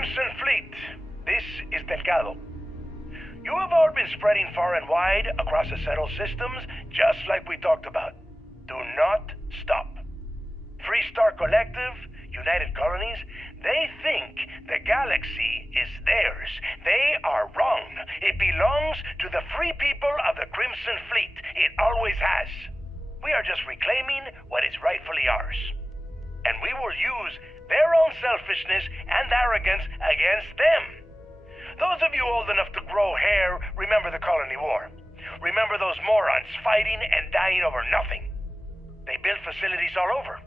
Crimson Fleet, this is Delgado. You have all been spreading far and wide across the settled systems, just like we talked about. Do not stop. Free Star Collective, United Colonies, they think the galaxy is theirs. They are wrong. It belongs to the free people of the Crimson Fleet. It always has. We are just reclaiming what is rightfully ours. And we will use their own selfishness and arrogance against them. Those of you old enough to grow hair remember the Colony War. Remember those morons fighting and dying over nothing. They built facilities all over.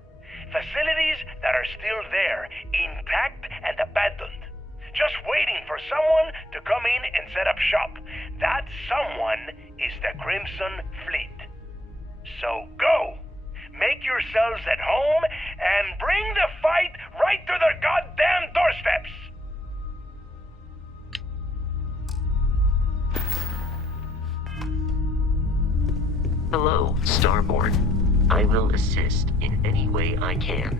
Facilities that are still there, intact and abandoned. Just waiting for someone to come in and set up shop. That someone is the Crimson Fleet. So go! Make yourselves at home and bring the fight right to their goddamn doorsteps! Hello, Starborn. I will assist in any way I can.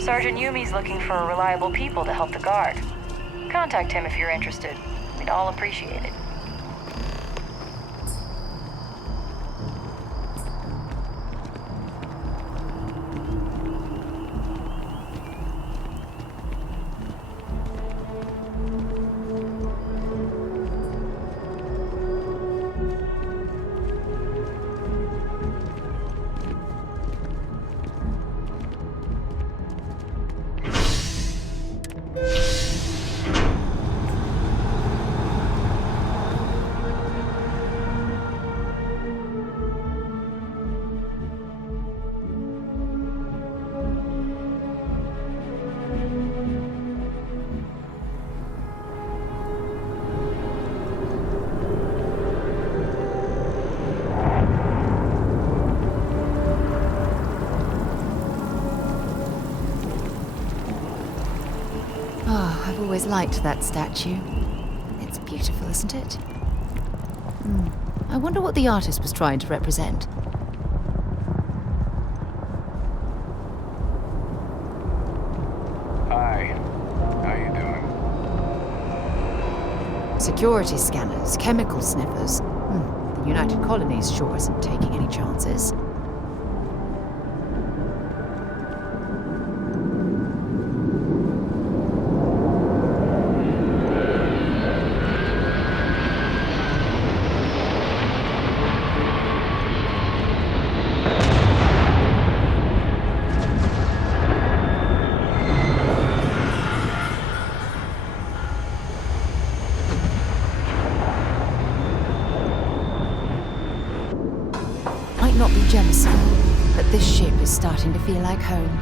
Sergeant Yumi's looking for reliable people to help the guard. Contact him if you're interested. We'd all appreciate it. I've always liked that statue. It's beautiful, isn't it? I wonder what the artist was trying to represent. Hi. How you doing? Security scanners, chemical sniffers. The United Colonies sure isn't taking any chances. Might not be Jemison, but this ship is starting to feel like home.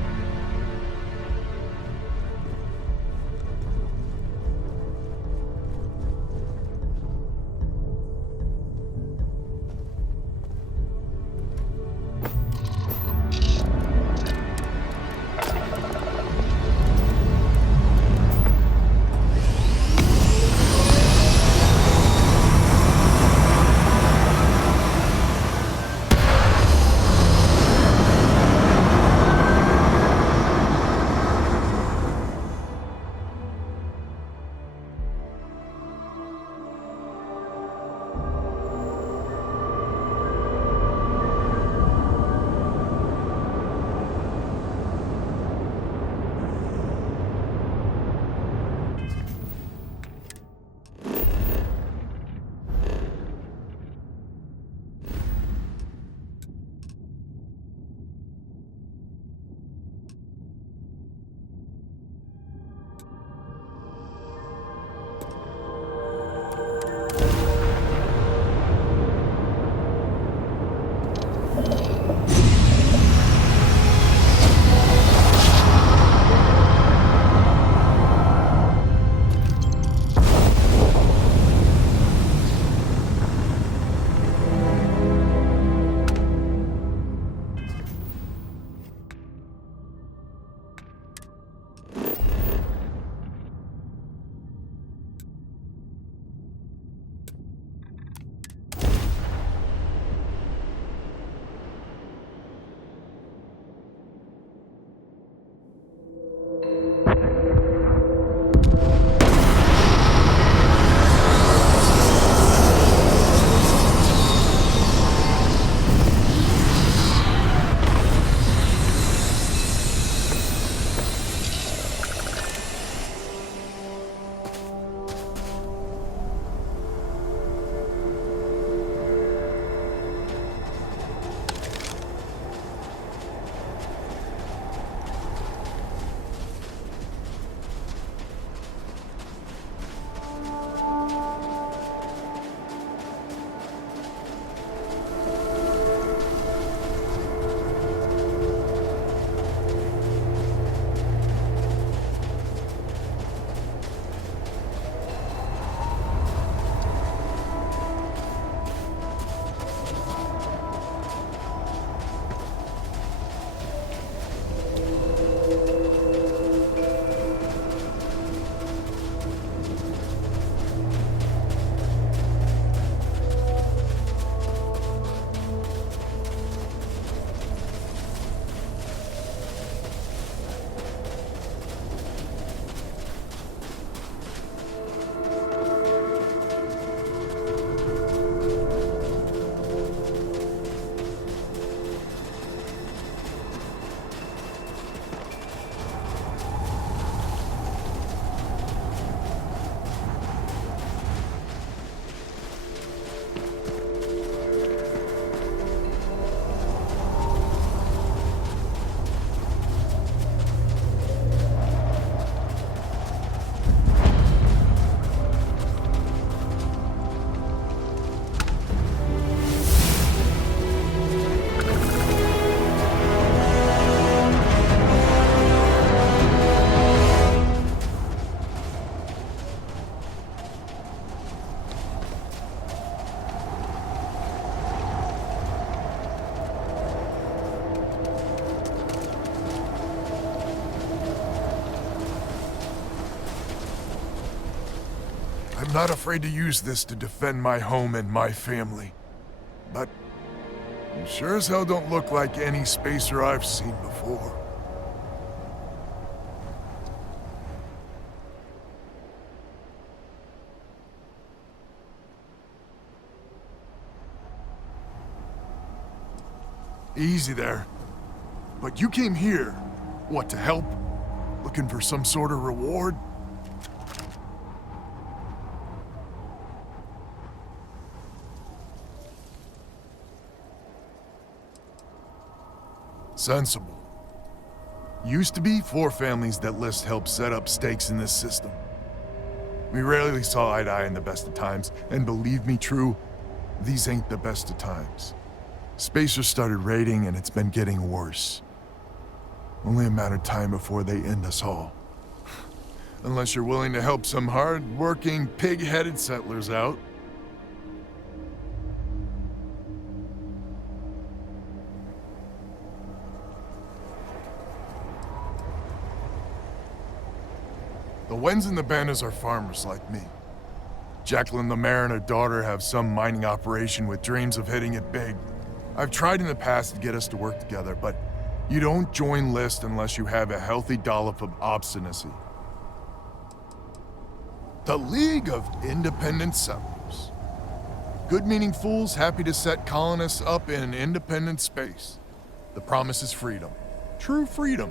I'm not afraid to use this to defend my home and my family. But you sure as hell don't look like any spacer I've seen before. Easy there. But you came here, what, to help? Looking for some sort of reward? Sensible. Used to be 4 families that List helped set up stakes in this system. We rarely saw eye to eye in the best of times, and believe me, True, these ain't the best of times. Spacers started raiding, and it's been getting worse. Only a matter of time before they end us all. Unless you're willing to help some hard-working, pig-headed settlers out. The Wens and the Bandas are farmers like me. Jacqueline the mayor and her daughter have some mining operation with dreams of hitting it big. I've tried in the past to get us to work together, but you don't join List unless you have a healthy dollop of obstinacy. The League of Independent Settlers. Good-meaning fools happy to set colonists up in independent space. The promise is freedom. True freedom.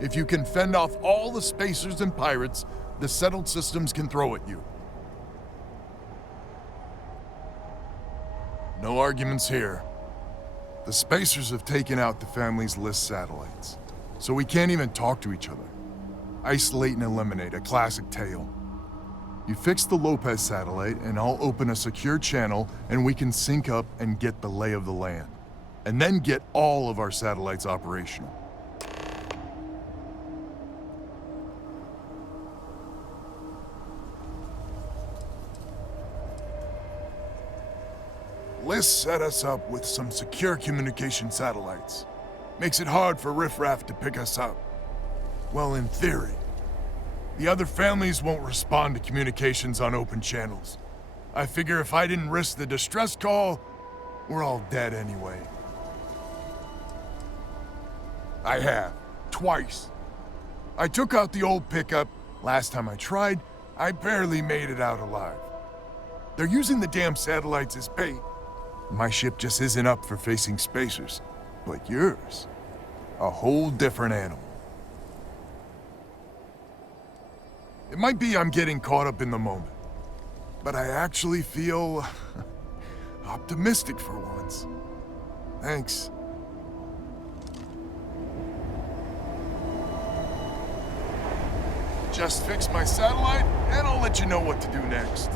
If you can fend off all the spacers and pirates the settled systems can throw at you. No arguments here. The spacers have taken out the family's List satellites, so we can't even talk to each other. Isolate and eliminate, a classic tale. You fix the Lopez satellite, and I'll open a secure channel, and we can sync up and get the lay of the land. And then get all of our satellites operational. List set us up with some secure communication satellites. Makes it hard for riffraff to pick us up. Well, in theory. The other families won't respond to communications on open channels. I figure if I didn't risk the distress call, we're all dead anyway. I have. Twice. I took out the old pickup. Last time I tried, I barely made it out alive. They're using the damn satellites as bait. My ship just isn't up for facing spacers. But yours, a whole different animal. It might be I'm getting caught up in the moment, but I actually feel optimistic for once. Thanks. Just fix my satellite, and I'll let you know what to do next.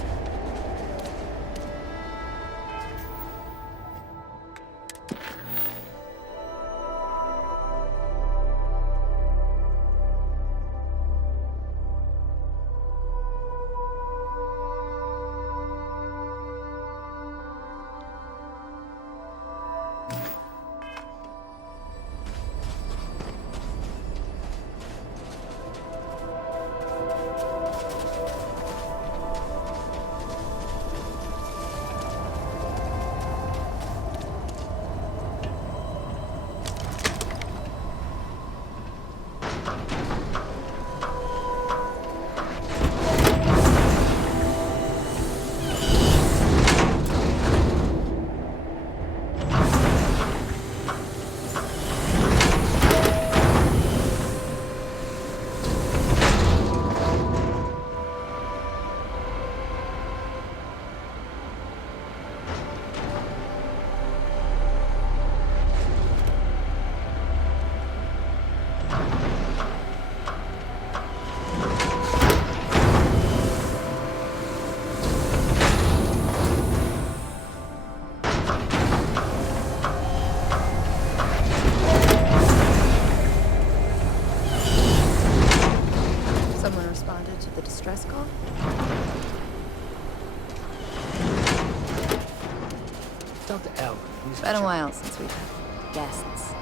Been a while since we've had guests.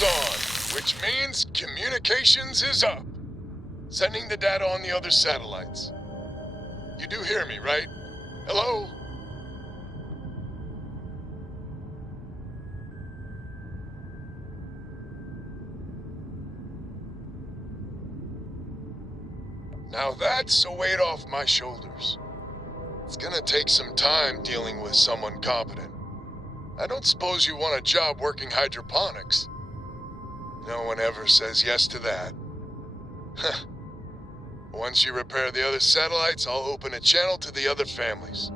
is on, which means communications is up. Sending the data on the other satellites. You do hear me, right? Hello? Now that's a weight off my shoulders. It's gonna take some time dealing with someone competent. I don't suppose you want a job working hydroponics. No one ever says yes to that. Once you repair the other satellites, I'll open a channel to the other families.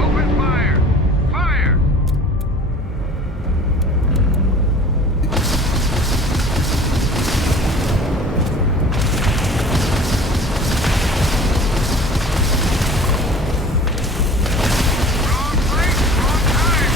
Open fire! Fire! Wrong place, wrong time!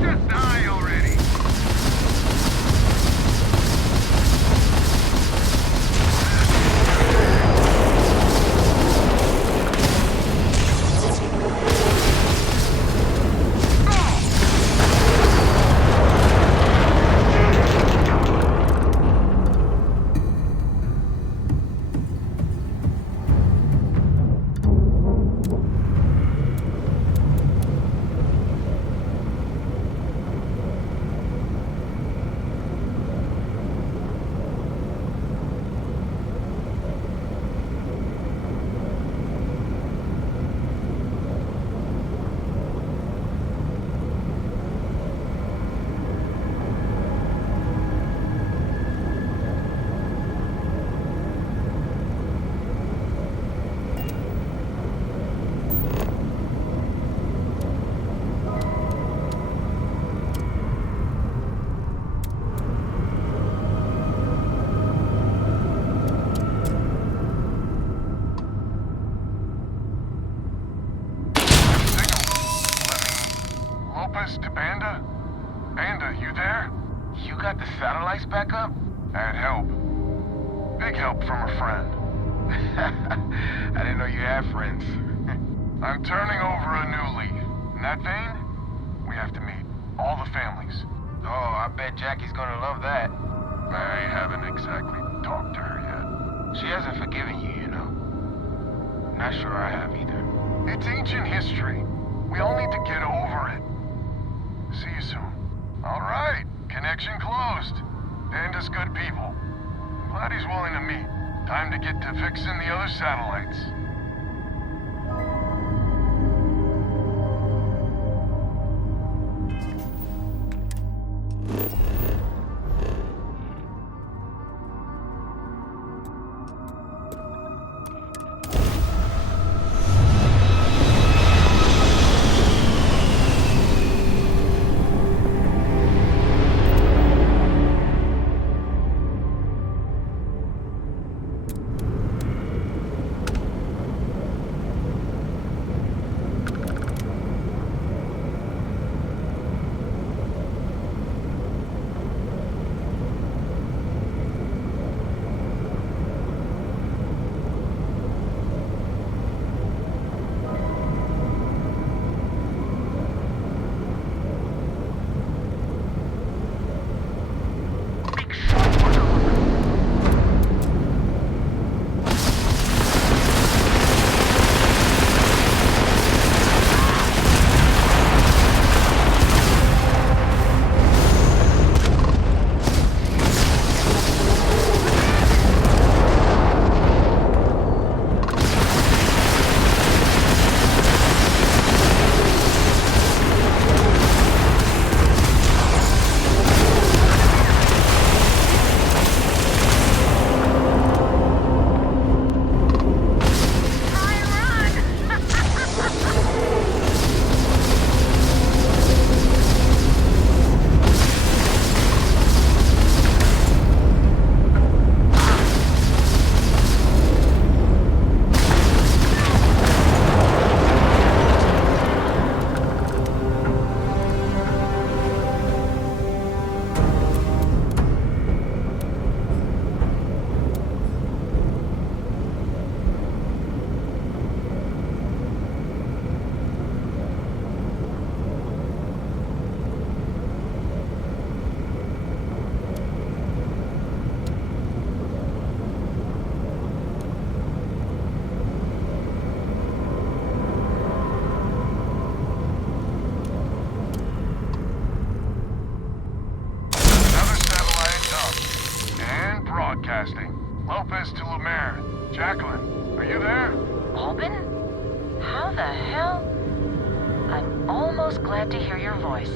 Just die already! Lopez to Banda? Banda, you there? You got the satellites back up? I had help. Big help from a friend. I didn't know you had friends. I'm turning over a new leaf. In that vein, we have to meet. All the families. Oh, I bet Jackie's gonna love that. I haven't exactly talked to her yet. She hasn't forgiven you, you know. Not sure I have either. It's ancient history. We all need to get over it. See you soon. All right. Connection closed. Banda's good people. Glad he's willing to meet. Time to get to fixing the other satellites. Lopez to Lemaire. Jacqueline, are you there? Albin? How the hell? I'm almost glad to hear your voice.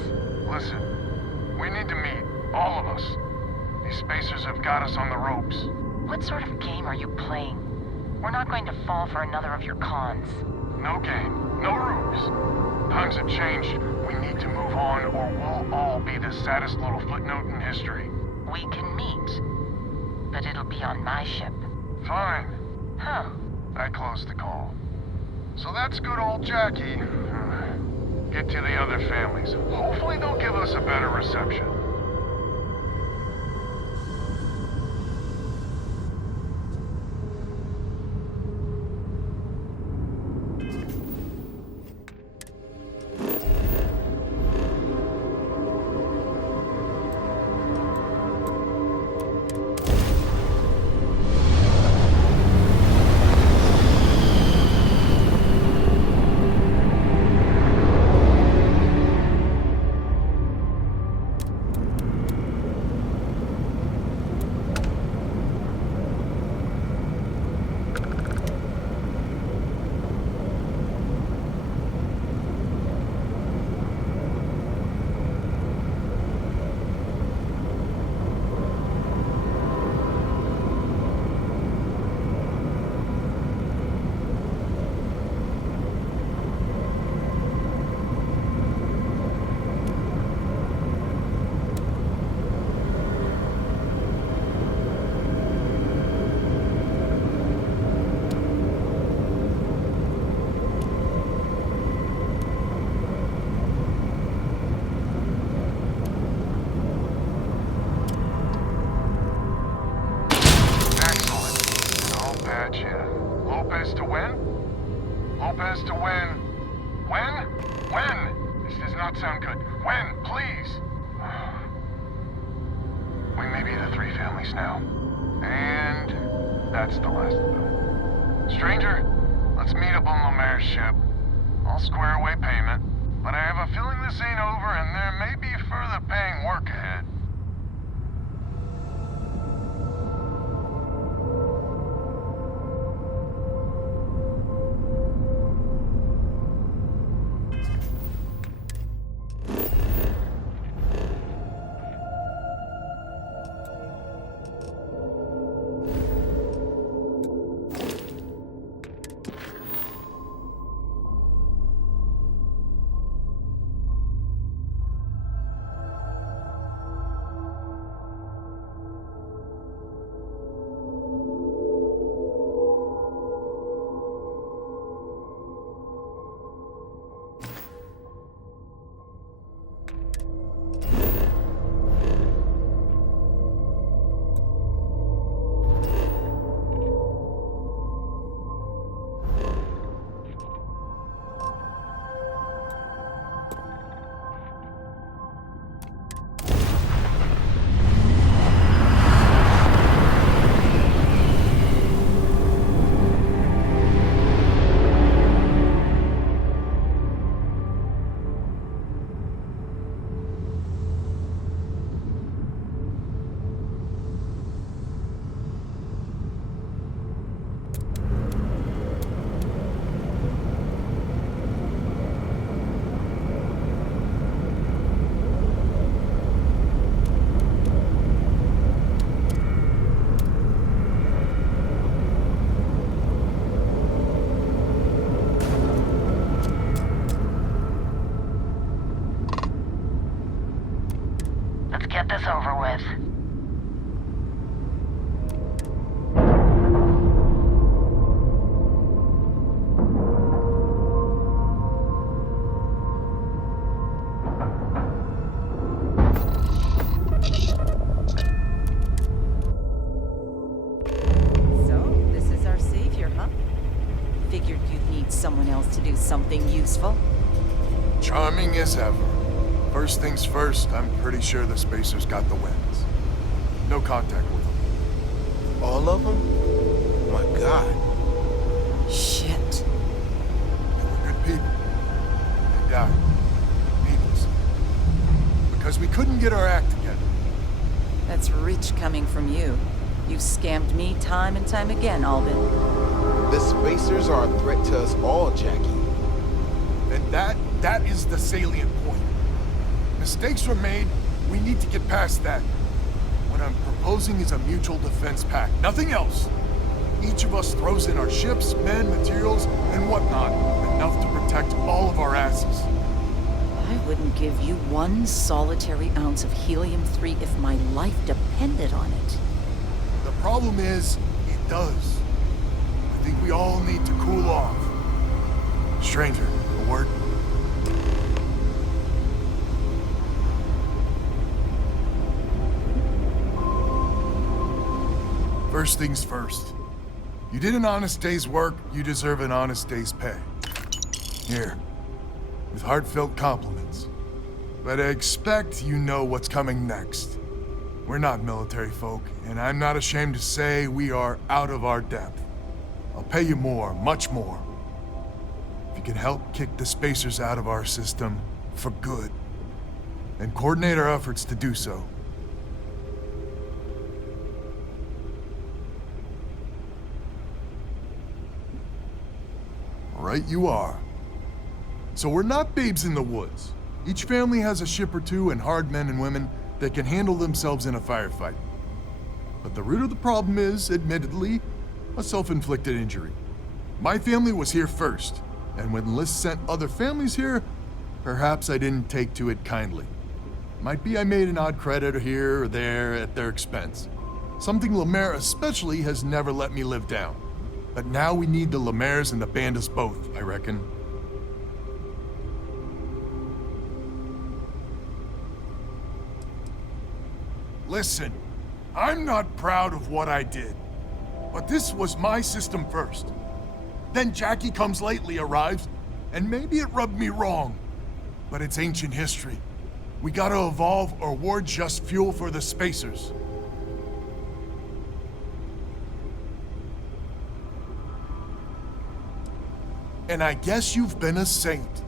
Listen, we need to meet, all of us. These spacers have got us on the ropes. What sort of game are you playing? We're not going to fall for another of your cons. No game, no ruse. Times have changed. We need to move on or we'll all be the saddest little footnote in history. We can meet, but it'll be on my ship. Fine. Huh. I closed the call. So that's good old Jackie. Get to the other families. Hopefully they'll give us a better reception. Lopez to win? Lopez to win. When? When? This does not sound good. When? Please. We may be the three families now. And that's the last of them. Stranger, let's meet up on Lemaire's ship. I'll square away payment, but I have a feeling this ain't over and there may be further paying work ahead. Get this over with. So, this is our savior, huh? Figured you'd need someone else to do something useful. Charming as ever. First things first, I'm pretty sure the Spacers got the winds. No contact with them. All of them? Oh my God. Shit. They were good people. They died. Needless. Because we couldn't get our act together. That's rich coming from you. You've scammed me time and time again, Albin. The spacers are a threat to us all, Jackie. And that is the salient point. Mistakes were made, we need to get past that. What I'm proposing is a mutual defense pact, nothing else. Each of us throws in our ships, men, materials, and whatnot, enough to protect all of our asses. I wouldn't give you one solitary ounce of helium-3 if my life depended on it. The problem is, it does. I think we all need to cool off. Stranger, a word? First things first. You did an honest day's work, you deserve an honest day's pay. Here, with heartfelt compliments. But I expect you know what's coming next. We're not military folk, and I'm not ashamed to say we are out of our depth. I'll pay you more, much more. If you can help kick the spacers out of our system for good, and coordinate our efforts to do so. Right you are. So we're not babes in the woods. Each family has a ship or two and hard men and women that can handle themselves in a firefight. But the root of the problem is, admittedly, a self-inflicted injury. My family was here first, and when Liz sent other families here, perhaps I didn't take to it kindly. Might be I made an odd credit here or there at their expense. Something Lemaire especially has never let me live down. But now we need the Lemaires and the Bandas both, I reckon. Listen, I'm not proud of what I did, but this was my system first. Then Jackie Comes Lately arrives, and maybe it rubbed me wrong, but it's ancient history. We gotta evolve or we're just fuel for the spacers. And I guess you've been a saint.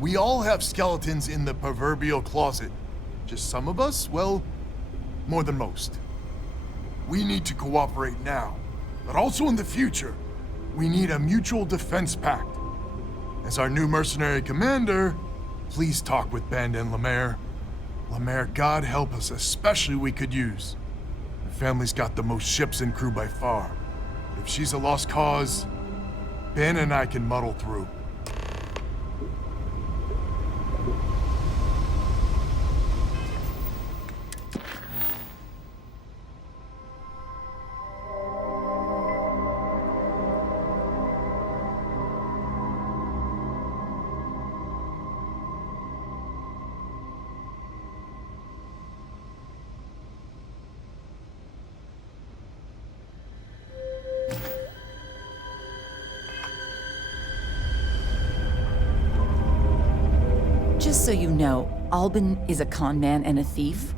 We all have skeletons in the proverbial closet. Just some of us, well, more than most. We need to cooperate now, but also in the future. We need a mutual defense pact. As our new mercenary commander, please talk with Banda and Lemaire. Lemaire, God help us, especially we could use. Her family's got the most ships and crew by far. If she's a lost cause, Ben and I can muddle through. Just so you know, Albin is a con man and a thief.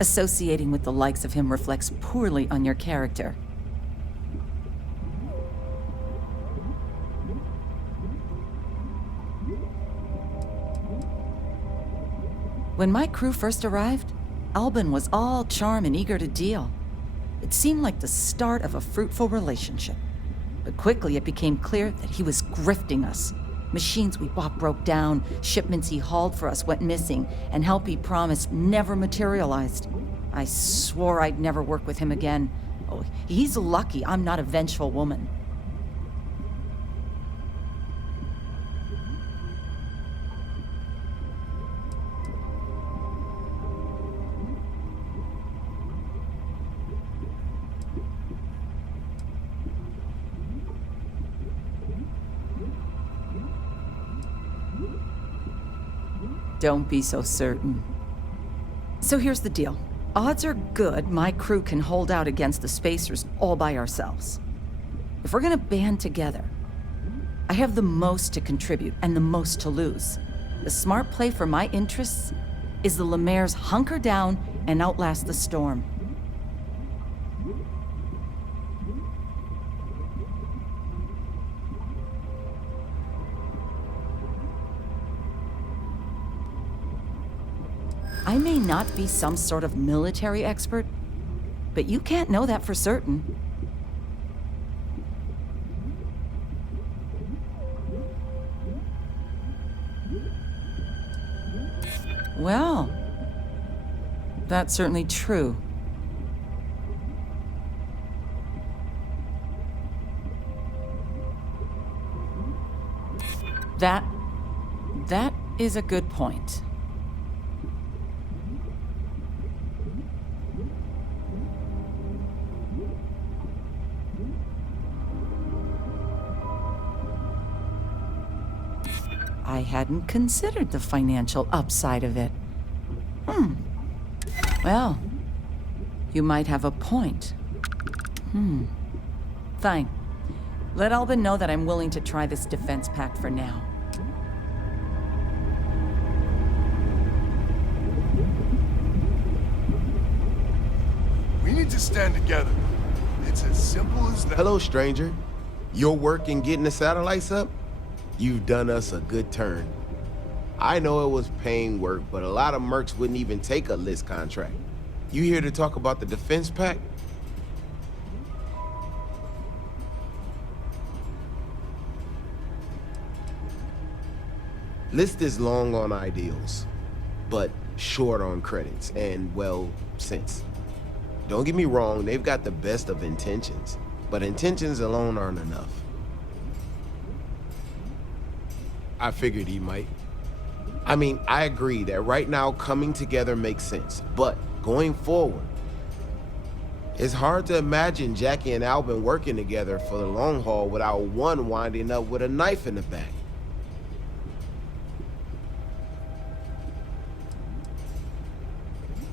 Associating with the likes of him reflects poorly on your character. When my crew first arrived, Albin was all charm and eager to deal. It seemed like the start of a fruitful relationship. But quickly it became clear that he was grifting us. Machines we bought broke down, shipments he hauled for us went missing, and help he promised never materialized. I swore I'd never work with him again. Oh, he's lucky I'm not a vengeful woman. Don't be so certain. So here's the deal. Odds are good my crew can hold out against the spacers all by ourselves. If we're gonna band together, I have the most to contribute and the most to lose. The smart play for my interests is the Lemaire's hunker down and outlast the storm. I may not be some sort of military expert, but you can't know that for certain. Well, that's certainly true. That is a good point. I hadn't considered the financial upside of it. Well, you might have a point. Fine. Let Albin know that I'm willing to try this defense pact for now. We need to stand together. It's as simple as that. Hello, stranger. Your work in getting the satellites up? You've done us a good turn. I know it was paying work, but a lot of mercs wouldn't even take a list contract. You here to talk about the defense pact? List is long on ideals, but short on credits and, well, sense. Don't get me wrong, they've got the best of intentions, but intentions alone aren't enough. I figured he might. I mean, I agree that right now coming together makes sense, but going forward, it's hard to imagine Jackie and Albin working together for the long haul without one winding up with a knife in the back.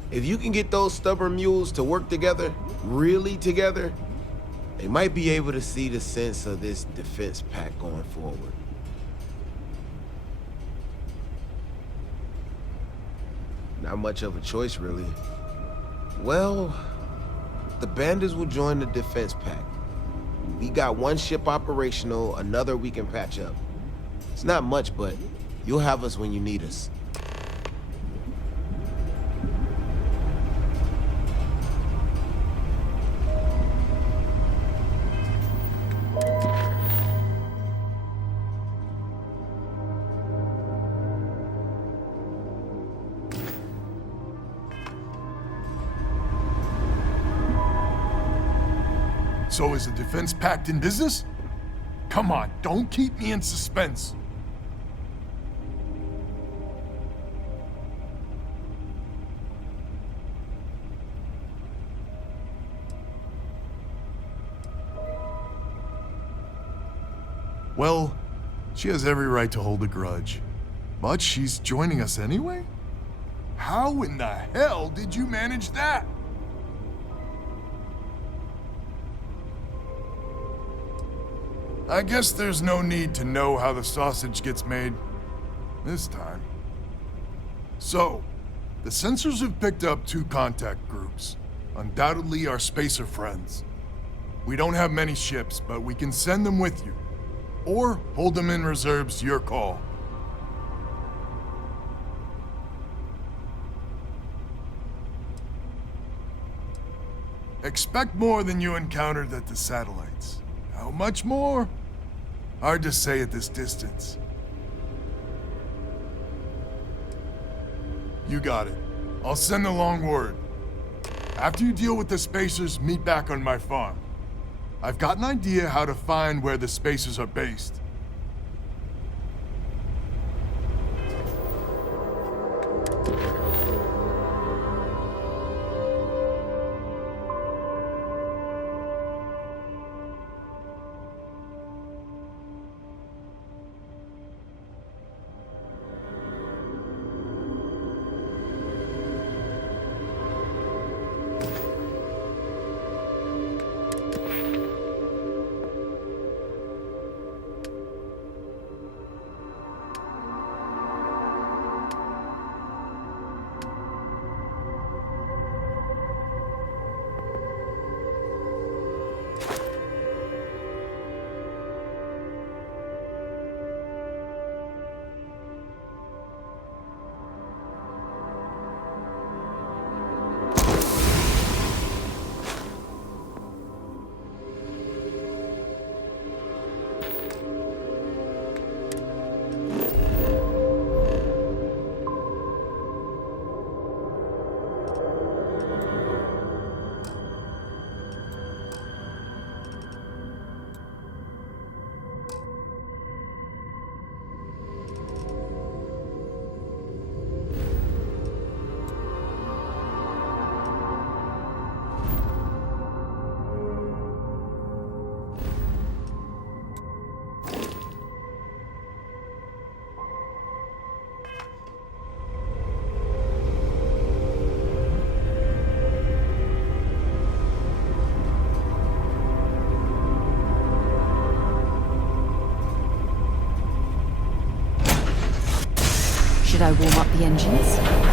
If you can get those stubborn mules to work together, really together, they might be able to see the sense of this defense pact going forward. Not much of a choice, really. Well, the bandits will join the defense pact. We got one ship operational, another we can patch up. It's not much, but you'll have us when you need us. So is the defense pact in business? Come on, don't keep me in suspense. Well, she has every right to hold a grudge. But she's joining us anyway? How in the hell did you manage that? I guess there's no need to know how the sausage gets made this time. So, the sensors have picked up 2 contact groups. Undoubtedly our spacer friends. We don't have many ships, but we can send them with you. Or hold them in reserves, your call. Expect more than you encountered at the satellites. How much more? Hard to say at this distance. You got it. I'll send the long word. After you deal with the spacers, meet back on my farm. I've got an idea how to find where the spacers are based. Should I warm up the engines?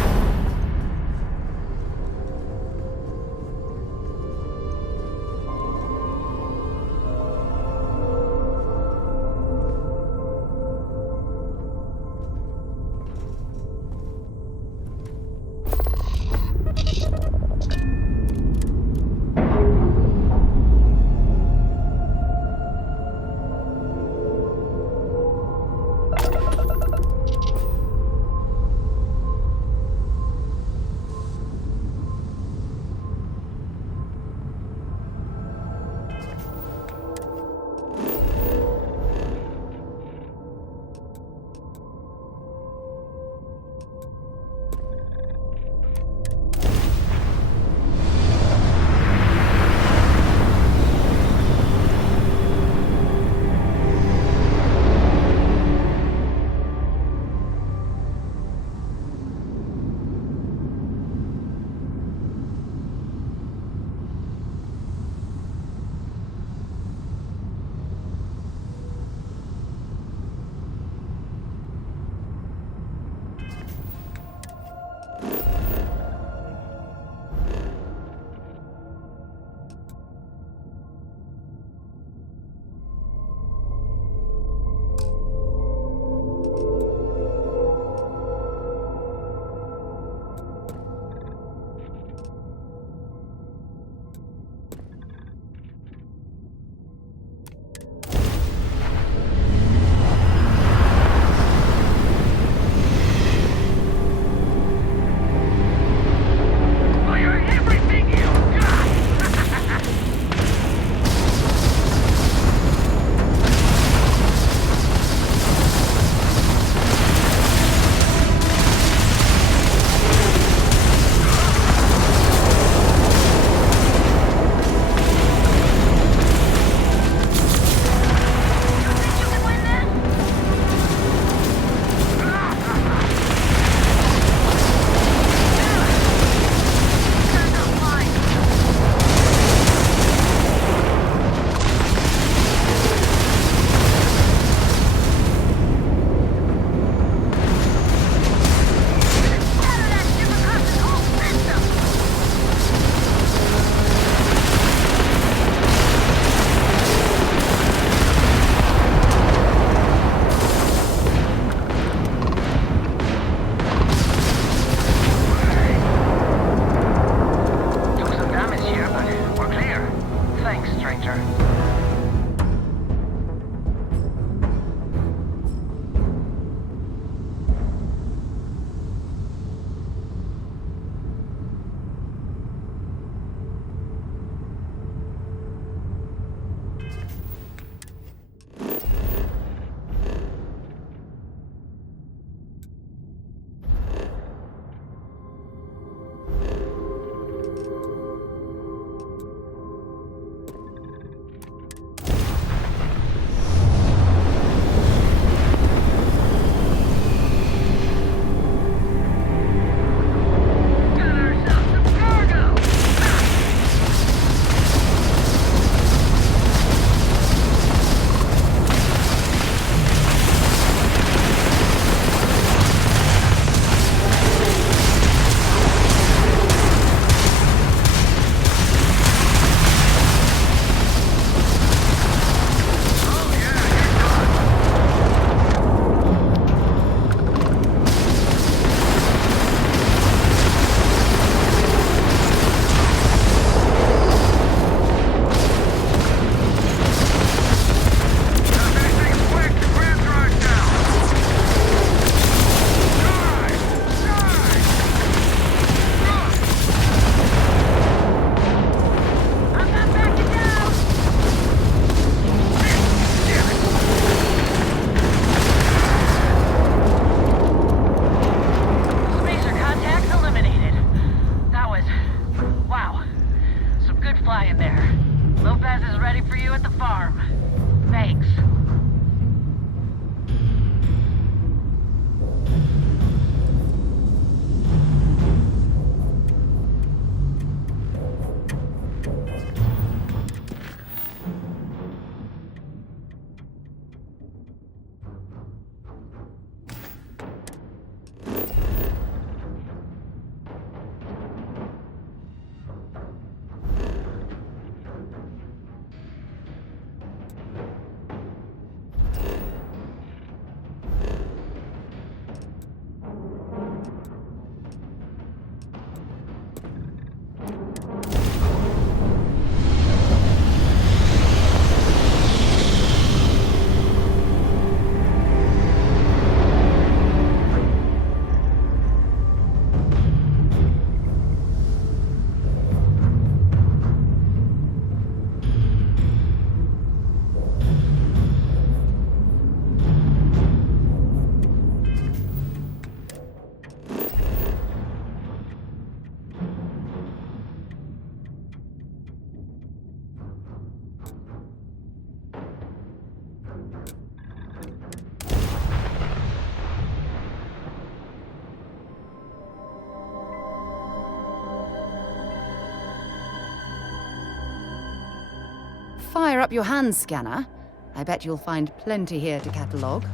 fire up your hand scanner. I bet you'll find plenty here to catalogue.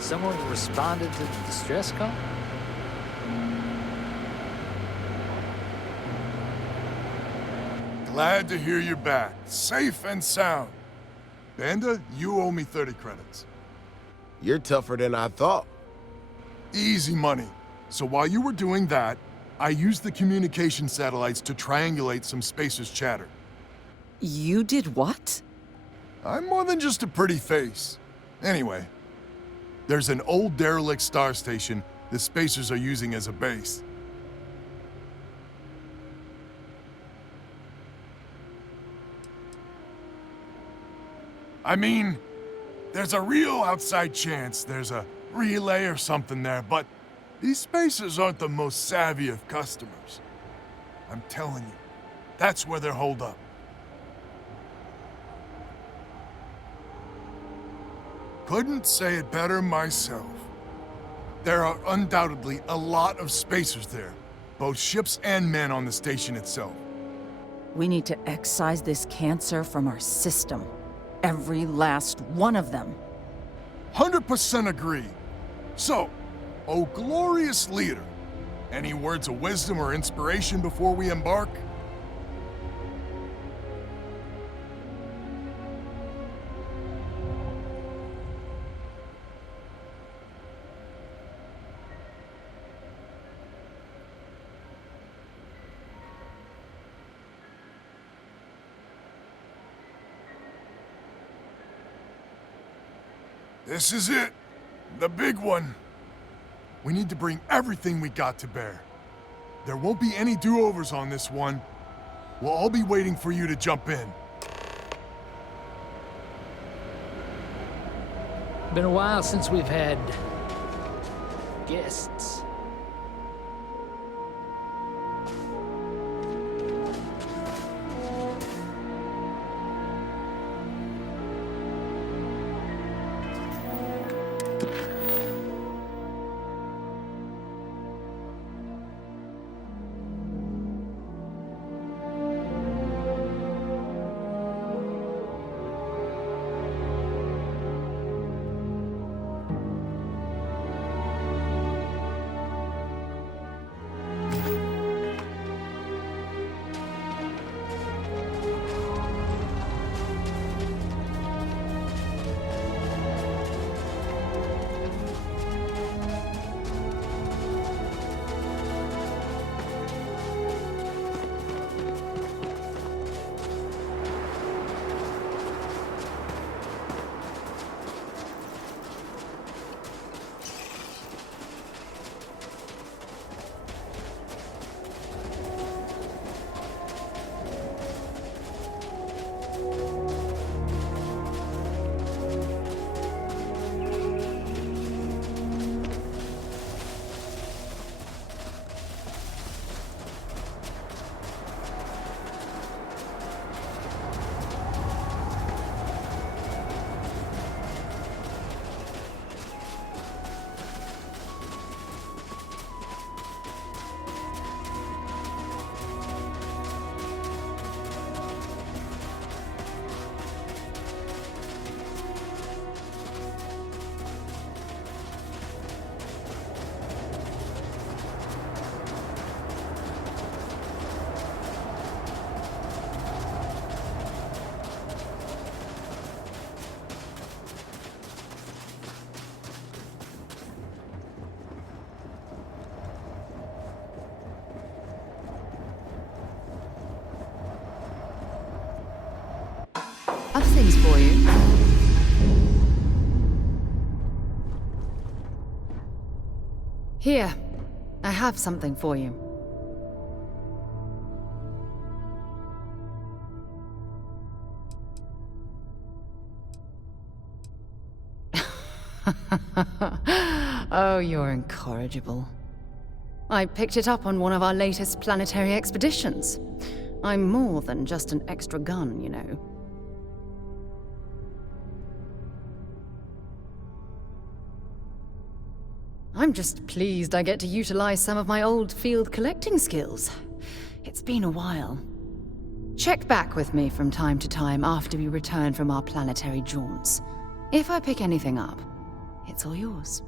Someone responded to the distress call? Glad to hear you're back, safe and sound. Banda, you owe me 30 credits. You're tougher than I thought. Easy money. So while you were doing that, I used the communication satellites to triangulate some spacers' chatter. You did what? I'm more than just a pretty face. Anyway, there's an old derelict star station the spacers are using as a base. I mean, there's a real outside chance there's a relay or something there, but these spacers aren't the most savvy of customers. I'm telling you, that's where they're holed up. Couldn't say it better myself. There are undoubtedly a lot of spacers there, both ships and men on the station itself. We need to excise this cancer from our system. Every last one of them. 100% agree. So, oh glorious leader, any words of wisdom or inspiration before we embark? This is it. The big one. We need to bring everything we got to bear. There won't be any do-overs on this one. We'll all be waiting for you to jump in. Been a while since we've had guests. Other things for you. Here, I have something for you. Oh, you're incorrigible. I picked it up on one of our latest planetary expeditions. I'm more than just an extra gun, you know. I'm just pleased I get to utilize some of my old field collecting skills. It's been a while. Check back with me from time to time after we return from our planetary jaunts. If I pick anything up, it's all yours.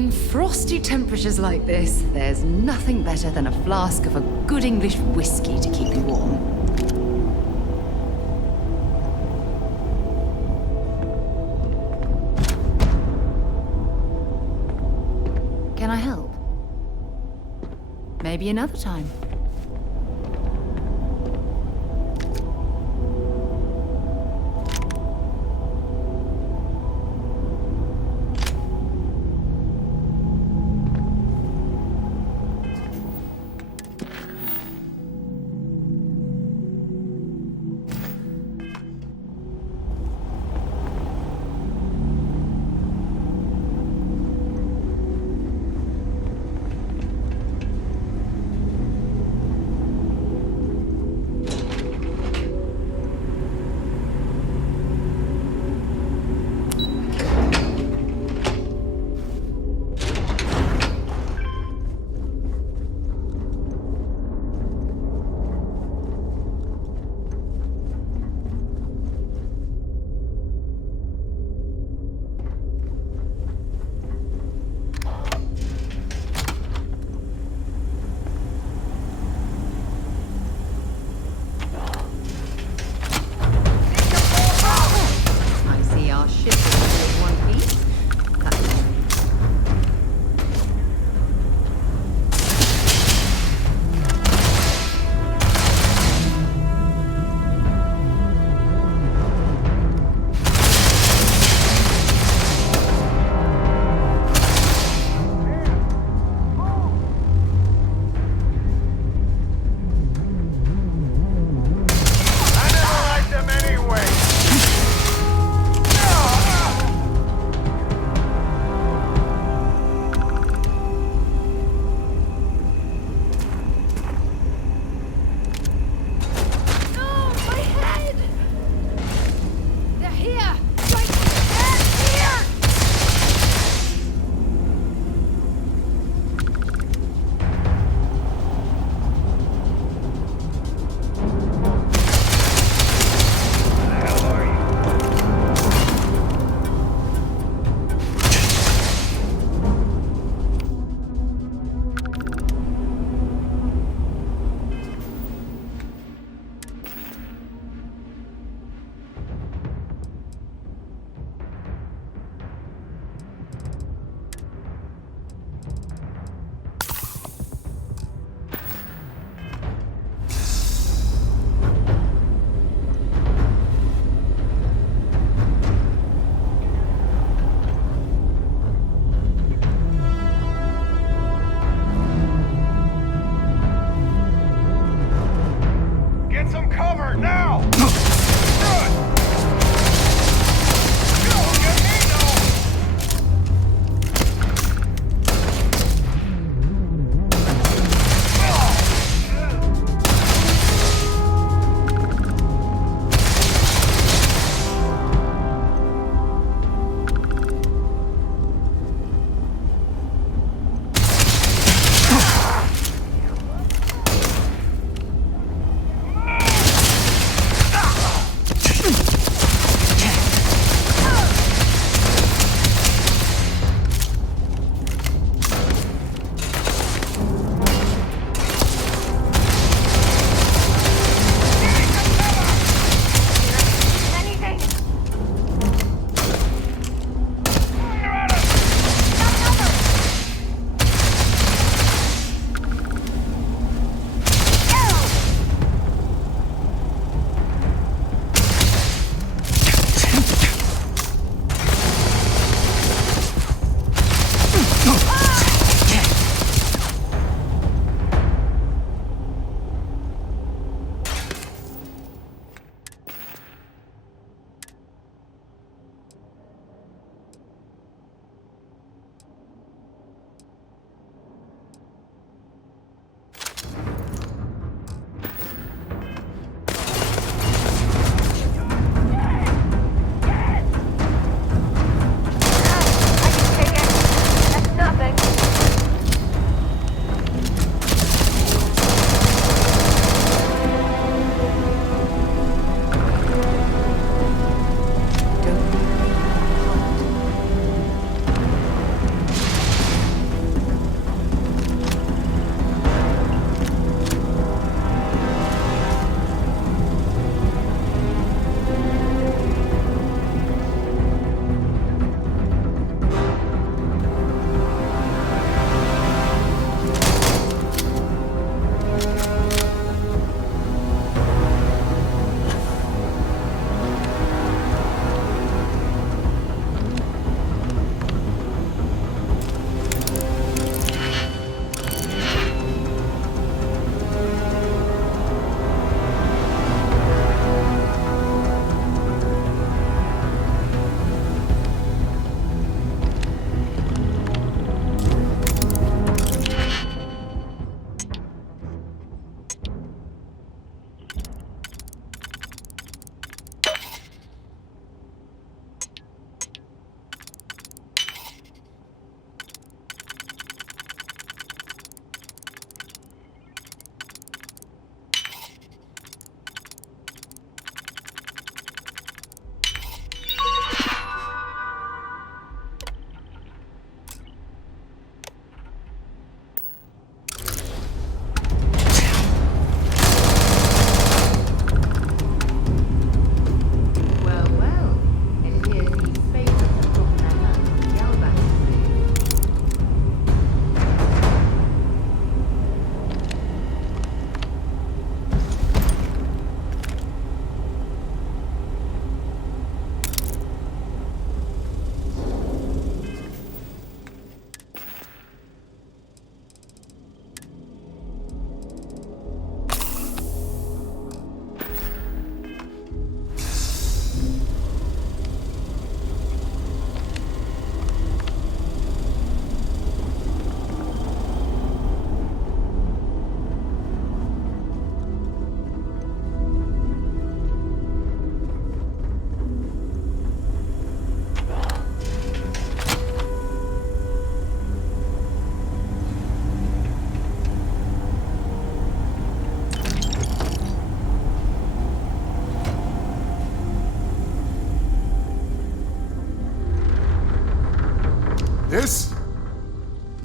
In frosty temperatures like this, there's nothing better than a flask of a good English whiskey to keep you warm. Can I help? Maybe another time.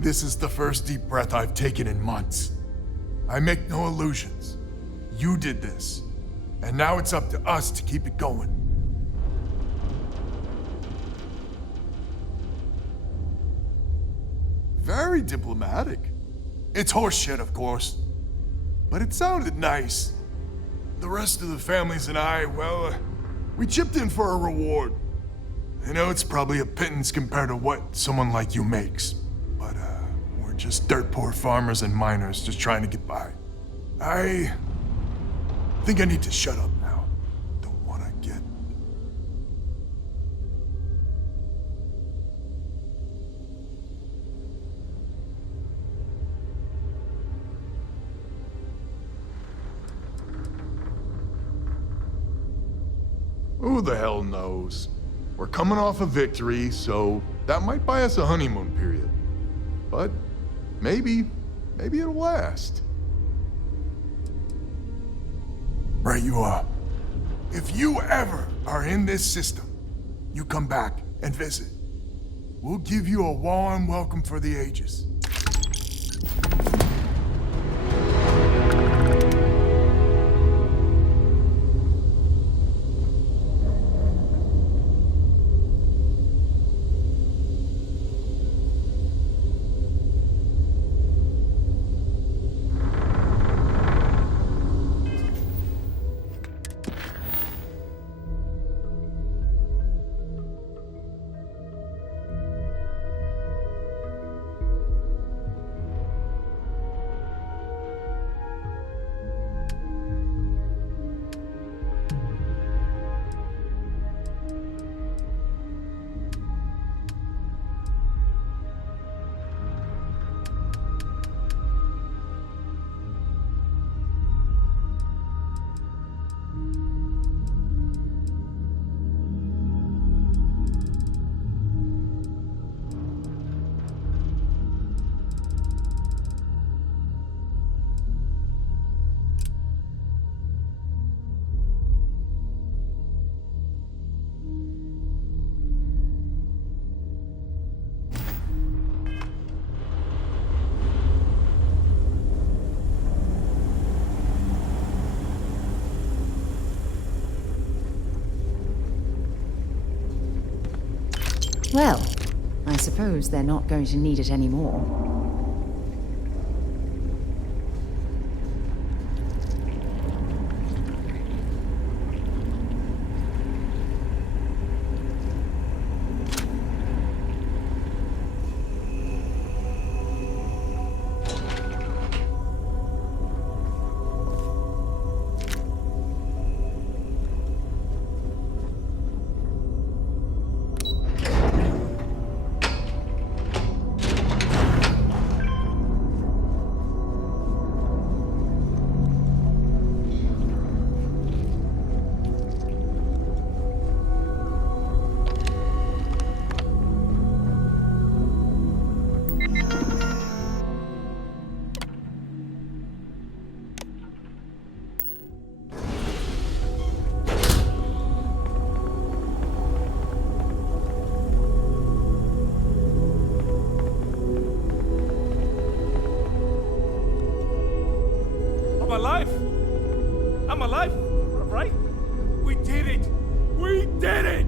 This is the first deep breath I've taken in months. I make no illusions. You did this, and now it's up to us to keep it going. Very diplomatic. It's horseshit, of course, but it sounded nice. The rest of the families and I, well, we chipped in for a reward. I know it's probably a pittance compared to what someone like you makes, but we're just dirt poor farmers and miners just trying to get by. I think I need to shut up now. Don't want to get... Who the hell knows? We're coming off a victory, so that might buy us a honeymoon period. But maybe it'll last. Right you are. If you ever are in this system, you come back and visit. We'll give you a warm welcome for the ages. Well, I suppose they're not going to need it anymore. I'm alive! I'm alive, right? We did it! We did it!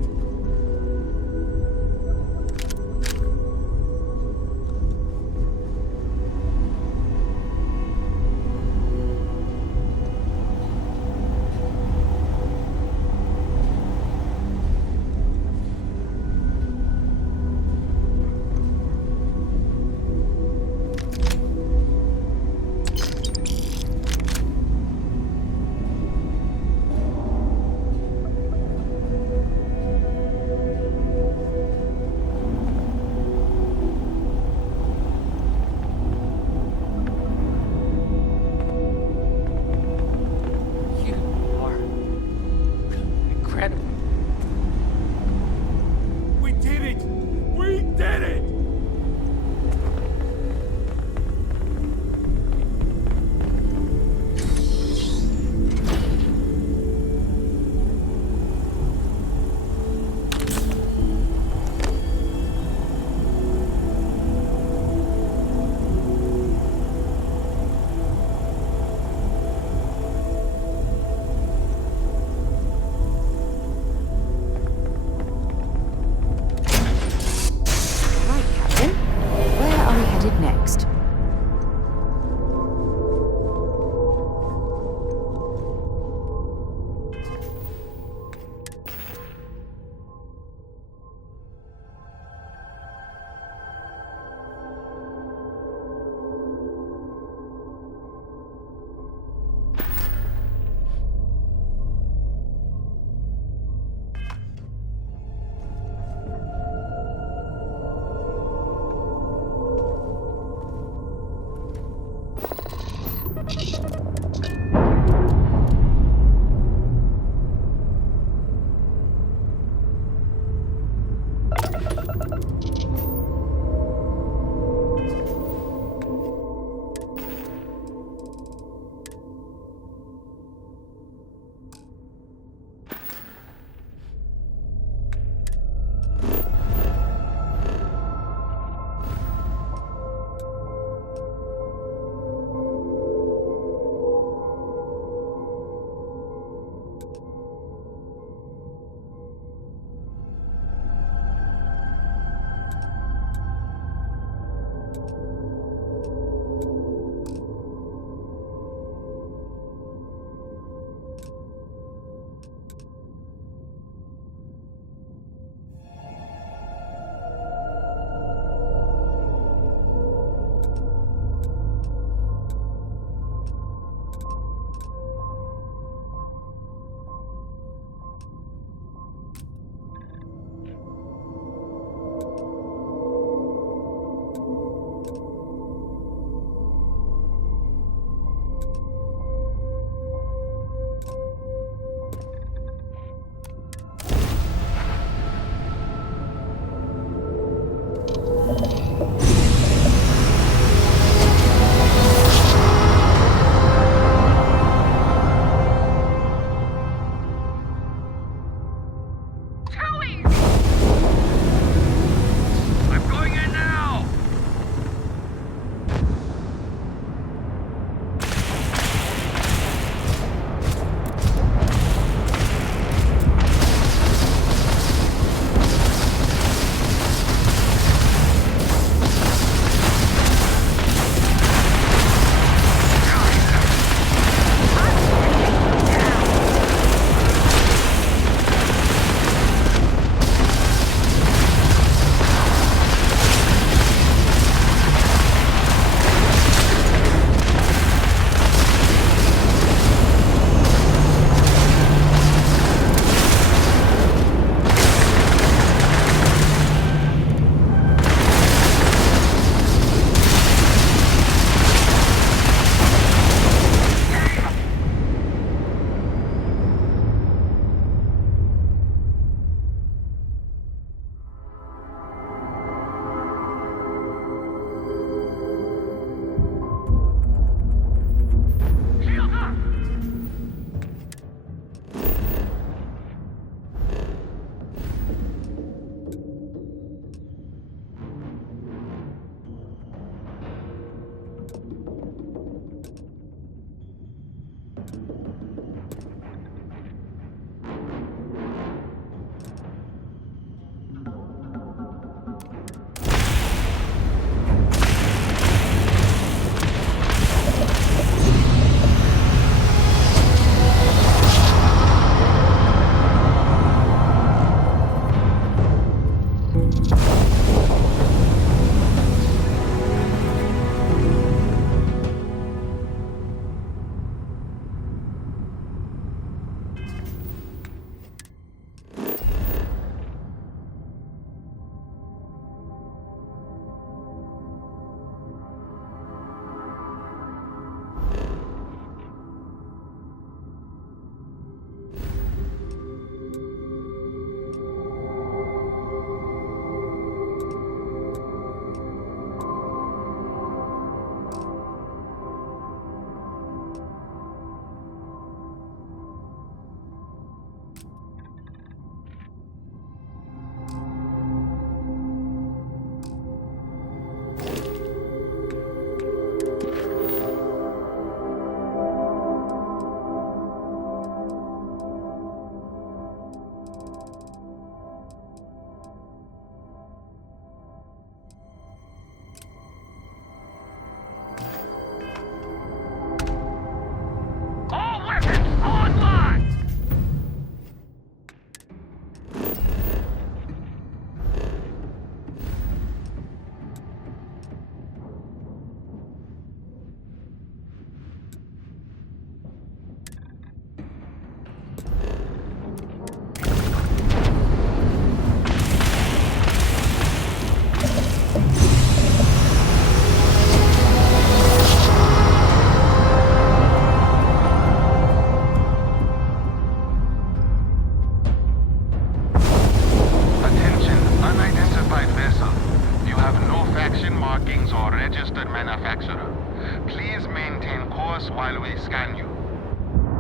us while we scan you.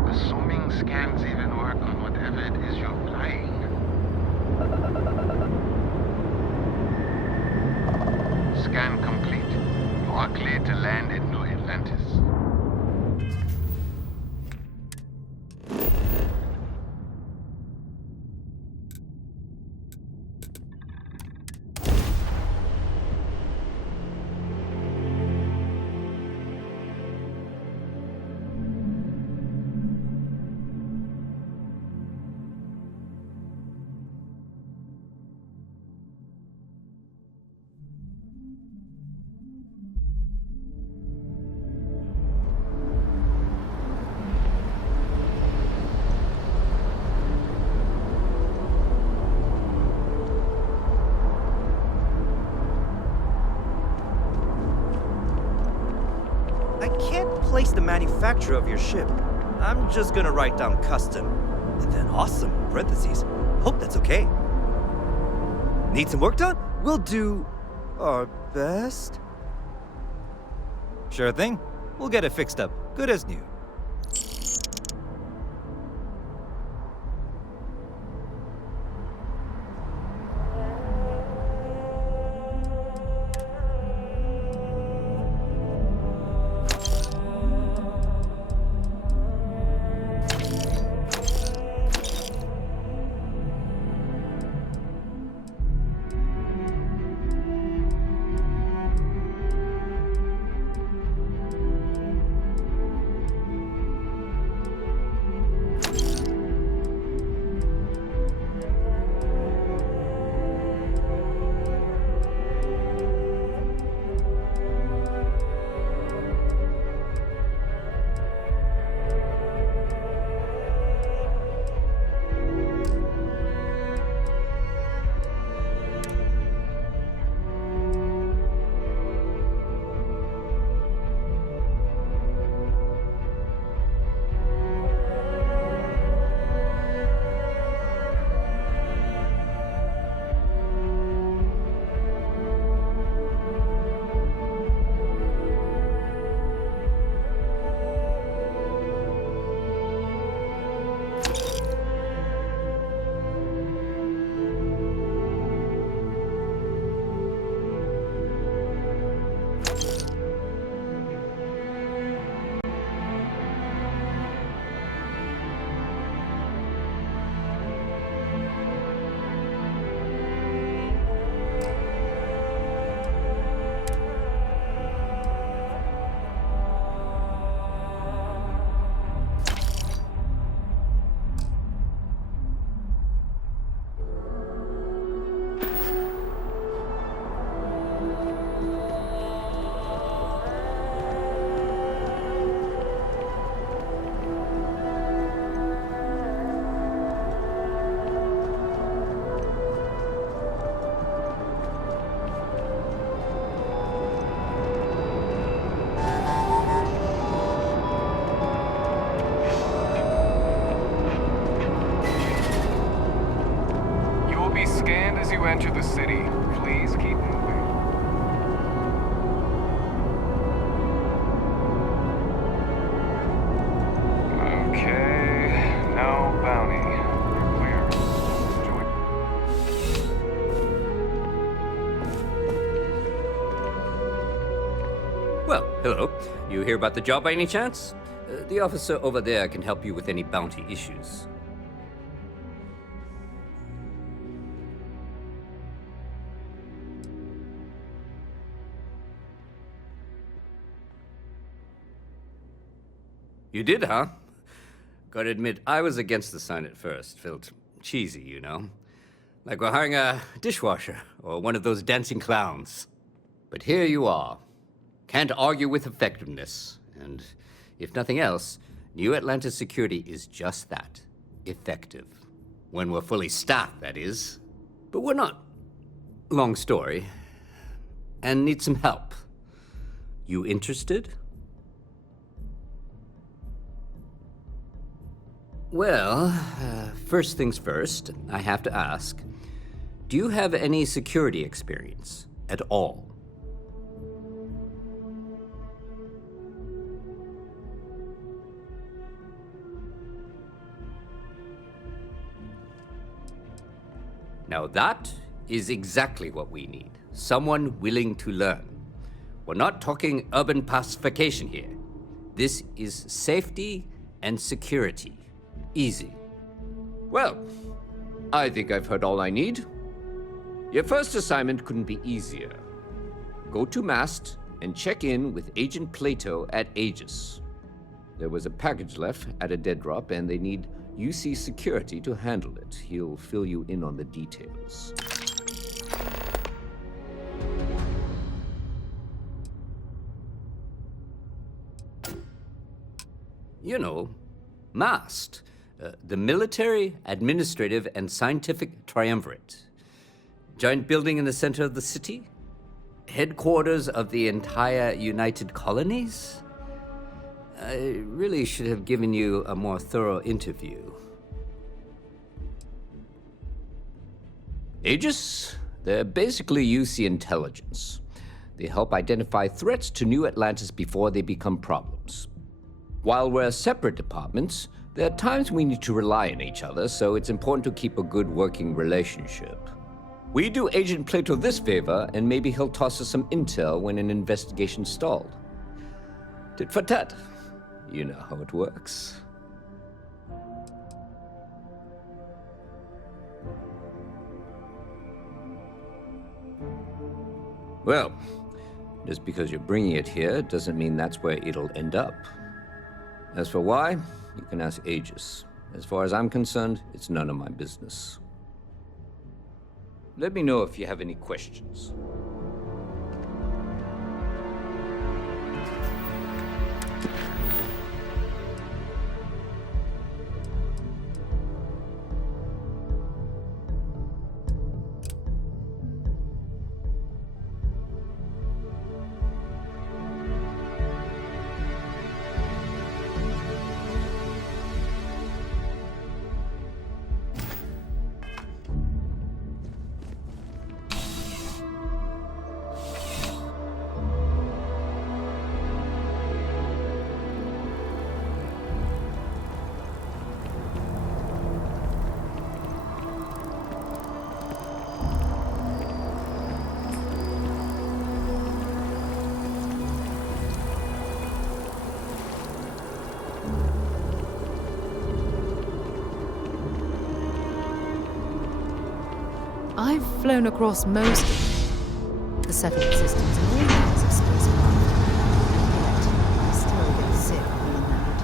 Assuming scans even work on whatever it is you're flying. Scan complete. You are cleared to land in New Atlantis. I can't place the manufacturer of your ship. I'm just gonna write down custom, and then awesome, parentheses. Hope that's okay. Need some work done? We'll do our best. Sure thing. We'll get it fixed up, good as new. Enter the city. Please keep moving. Okay, no bounty. You're clear. Well, hello. You hear about the job by any chance? The officer over there can help you with any bounty issues. You did, huh? Gotta admit, I was against the sign at first. Felt cheesy, you know? Like we're hiring a dishwasher or one of those dancing clowns. But here you are. Can't argue with effectiveness. And if nothing else, New Atlantis security is just that. Effective. When we're fully staffed, that is. But we're not. Long story. And need some help. You interested? Well, first things first, I have to ask, do you have any security experience at all? Now that is exactly what we need. Someone willing to learn. We're not talking urban pacification here. This is safety and security. Easy. Well, I think I've heard all I need. Your first assignment couldn't be easier. Go to Mast and check in with Agent Plato at Aegis. There was a package left at a dead drop, and they need UC security to handle it. He'll fill you in on the details. You know, MAST, the Military, Administrative, and Scientific Triumvirate. Giant building in the center of the city? Headquarters of the entire United Colonies? I really should have given you a more thorough interview. Aegis? They're basically UC intelligence. They help identify threats to New Atlantis before they become problems. While we're separate departments, there are times we need to rely on each other, so it's important to keep a good working relationship. We do Agent Plato this favor, and maybe he'll toss us some intel when an investigation stalled. Tit for tat. You know how it works. Well, just because you're bringing it here doesn't mean that's where it'll end up. As for why, you can ask Aegis. As far as I'm concerned, it's none of my business. Let me know if you have any questions. I've flown across most of the settled systems and all kinds of spacecraft. Yet, I still get sick of being mad.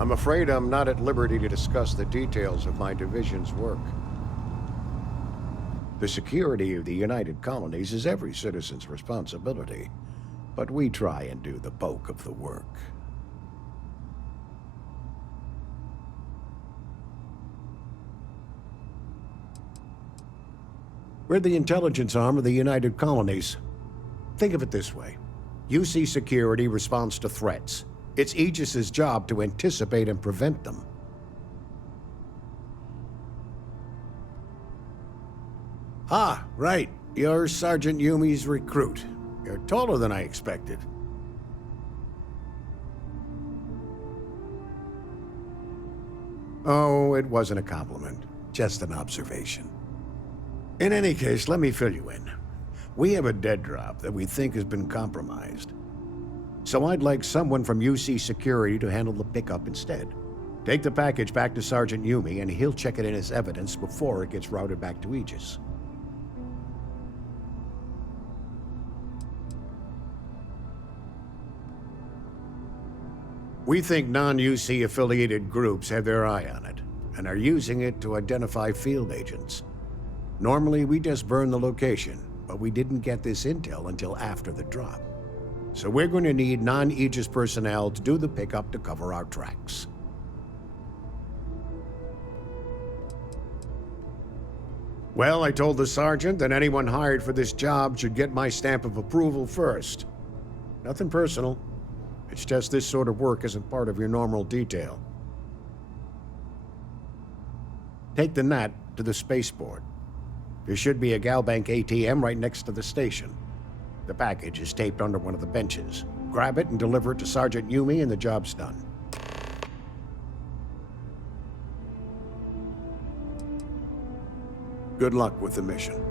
I'm afraid I'm not at liberty to discuss the details of my division's work. The security of the United Colonies is every citizen's responsibility, but we try and do the bulk of the work. We're the intelligence arm of the United Colonies. Think of it this way. UC security responds to threats. It's Aegis's job to anticipate and prevent them. Ah, right. You're Sergeant Yumi's recruit. You're taller than I expected. Oh, it wasn't a compliment. Just an observation. In any case, let me fill you in. We have a dead drop that we think has been compromised. So I'd like someone from UC Security to handle the pickup instead. Take the package back to Sergeant Yumi, and he'll check it in as evidence before it gets routed back to Aegis. We think non-UC affiliated groups have their eye on it and are using it to identify field agents. Normally, we just burn the location, but we didn't get this intel until after the drop. So we're going to need non-Aegis personnel to do the pickup to cover our tracks. Well, I told the sergeant that anyone hired for this job should get my stamp of approval first. Nothing personal. It's just this sort of work isn't part of your normal detail. Take the Nat to the spaceport. There should be a Galbank ATM right next to the station. The package is taped under one of the benches. Grab it and deliver it to Sergeant Yumi and the job's done. Good luck with the mission.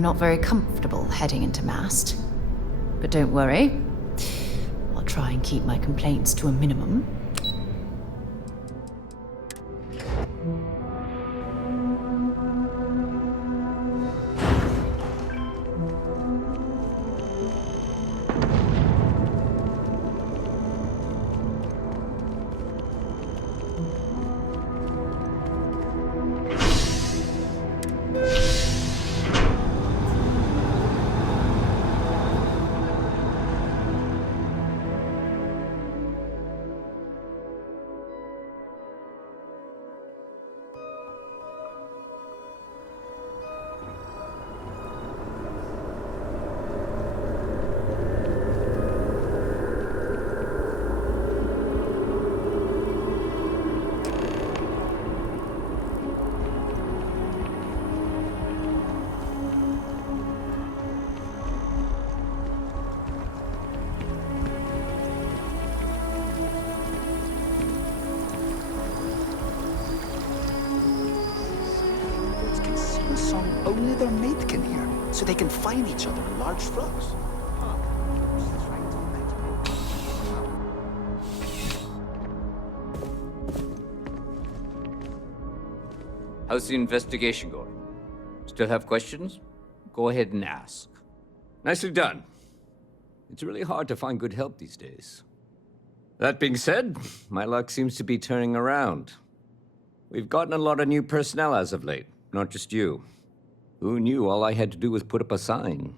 I'm not very comfortable heading into Mast. But don't worry. I'll try and keep my complaints to a minimum. Only their mate can hear, so they can find each other in large flocks. How's the investigation going? Still have questions? Go ahead and ask. Nicely done. It's really hard to find good help these days. That being said, my luck seems to be turning around. We've gotten a lot of new personnel as of late, not just you. Who knew all I had to do was put up a sign?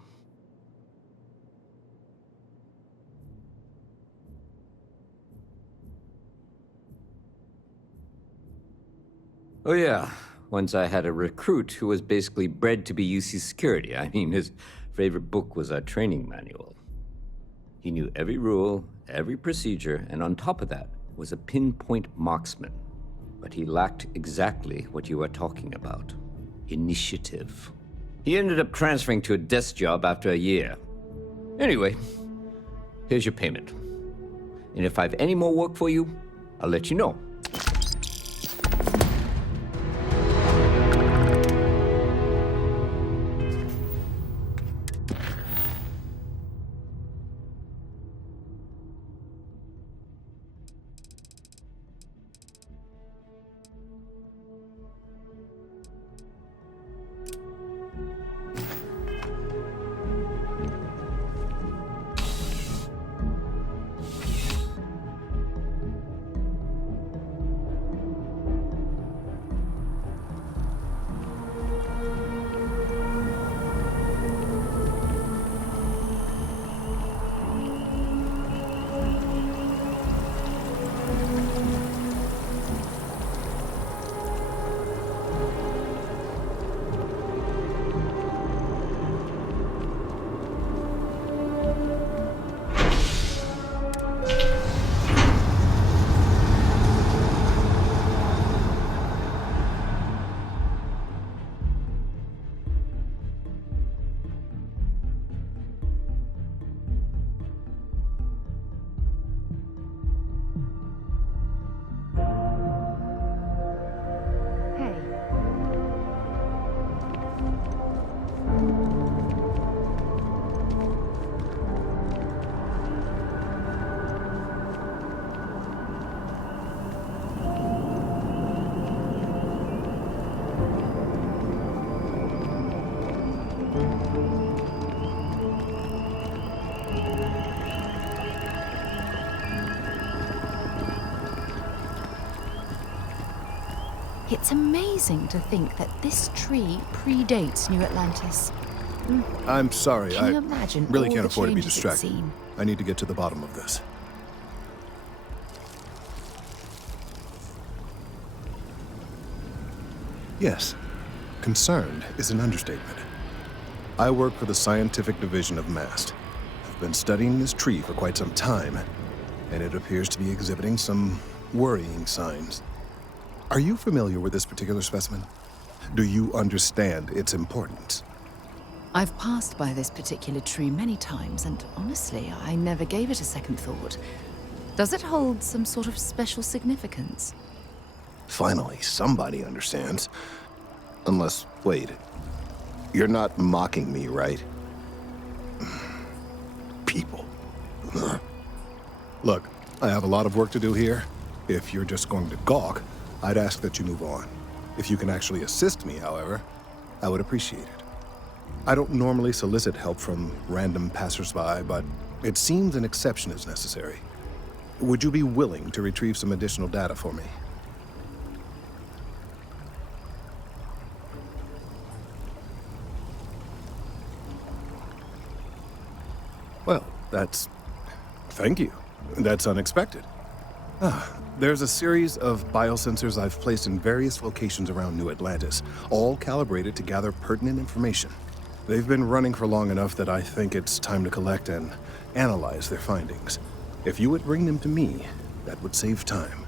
Oh yeah, once I had a recruit who was basically bred to be UC security. I mean, his favorite book was our training manual. He knew every rule, every procedure, and on top of that was a pinpoint marksman. But he lacked exactly what you are talking about. Initiative. He ended up transferring to a desk job after a year. Anyway, here's your payment. And if I have any more work for you, I'll let you know. It's amazing to think that this tree predates New Atlantis. I'm sorry, Can you imagine really all can't the afford to be changes it's distracted. seen? I need to get to the bottom of this. Yes, concerned is an understatement. I work for the scientific division of MAST. I've been studying this tree for quite some time, and it appears to be exhibiting some worrying signs. Are you familiar with this particular specimen? Do you understand its importance? I've passed by this particular tree many times, and honestly, I never gave it a second thought. Does it hold some sort of special significance? Finally, somebody understands. Unless, wait, you're not mocking me, right? People. Look, I have a lot of work to do here. If you're just going to gawk, I'd ask that you move on. If you can actually assist me, however, I would appreciate it. I don't normally solicit help from random passersby, but it seems an exception is necessary. Would you be willing to retrieve some additional data for me? Well, thank you. That's unexpected. There's a series of biosensors I've placed in various locations around New Atlantis, all calibrated to gather pertinent information. They've been running for long enough that I think it's time to collect and analyze their findings. If you would bring them to me, that would save time.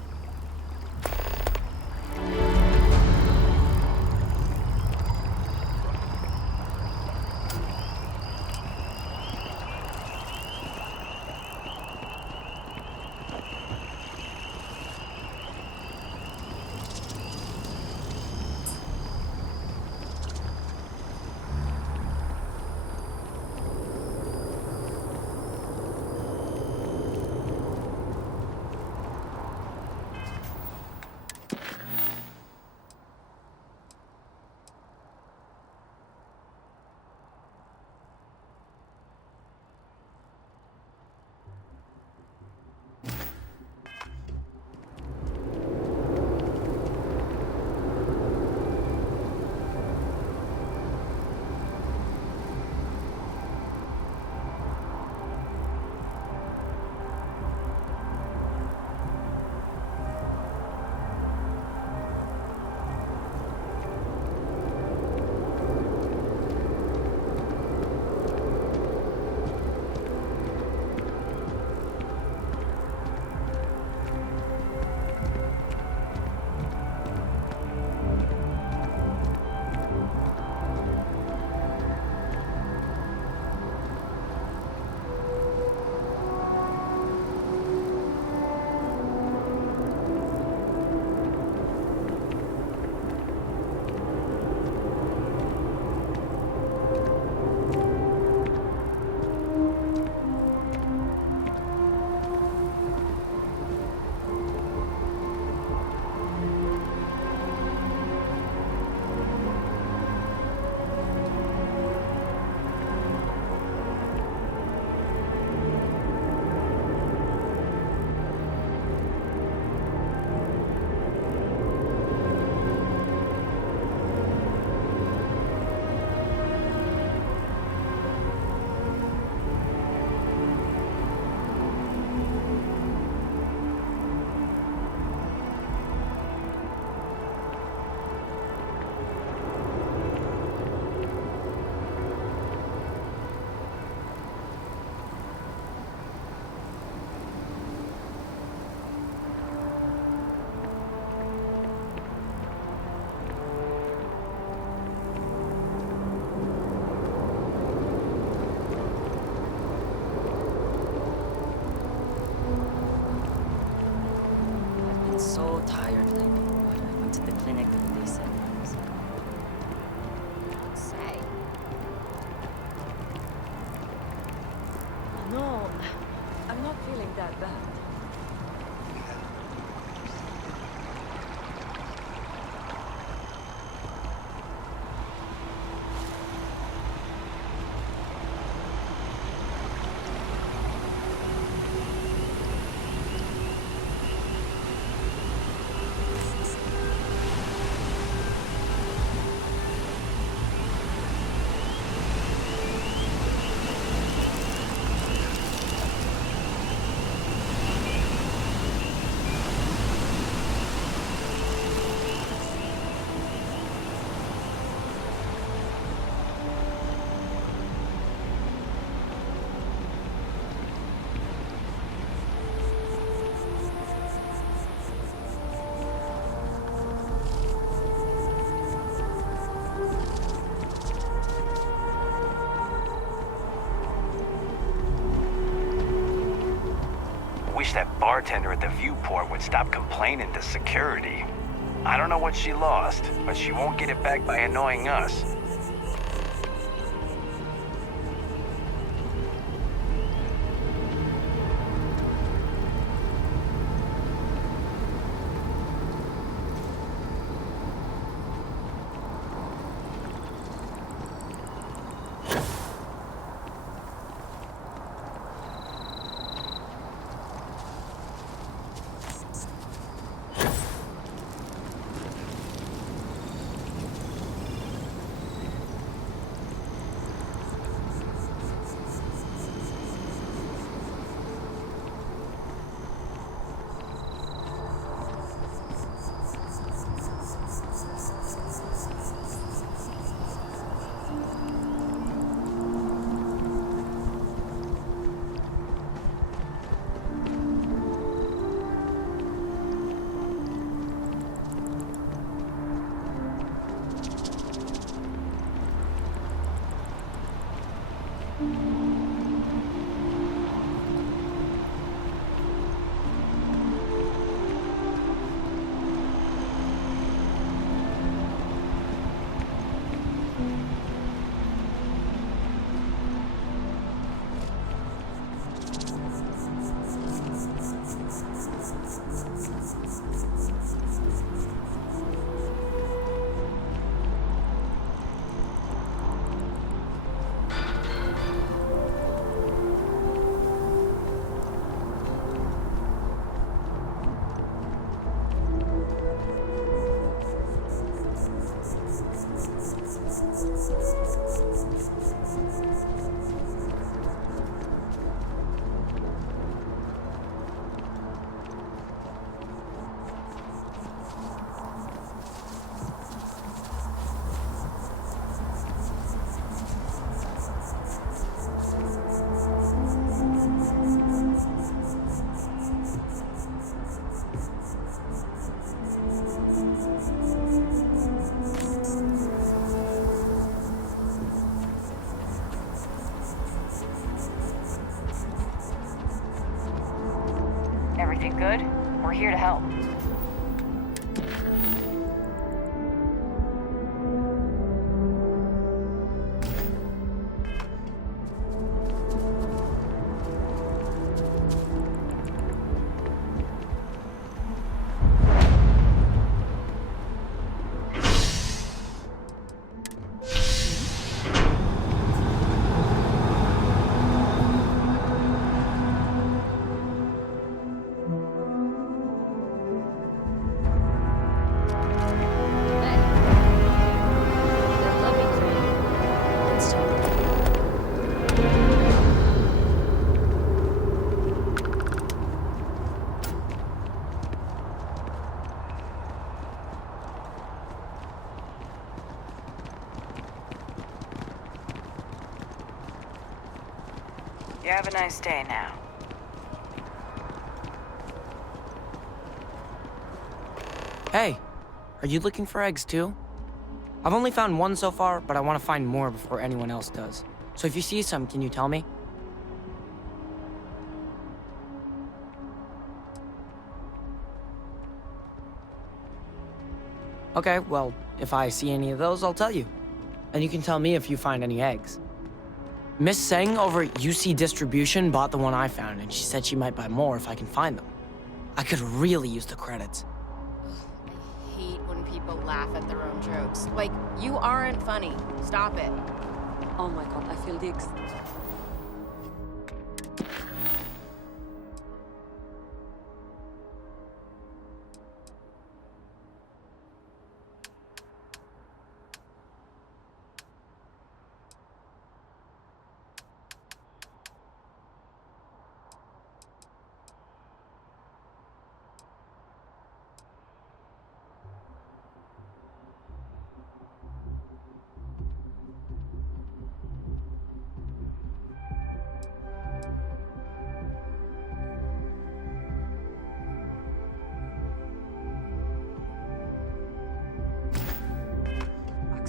So tired lately. I went to the clinic and they said I was... Say. No, I'm not feeling that bad. bartender at the viewport would stop complaining to security. I don't know what she lost, but she won't get it back by annoying us. Everything good? We're here to help. You have a nice day now. Hey, are you looking for eggs too? I've only found one so far, but I want to find more before anyone else does. So if you see some, can you tell me? Okay, well, if I see any of those, I'll tell you. And you can tell me if you find any eggs. Miss Seng over at UC Distribution bought the one I found, and she said she might buy more if I can find them. I could really use the credits. I hate when people laugh at their own jokes. Like, you aren't funny. Stop it. Oh my god, I feel the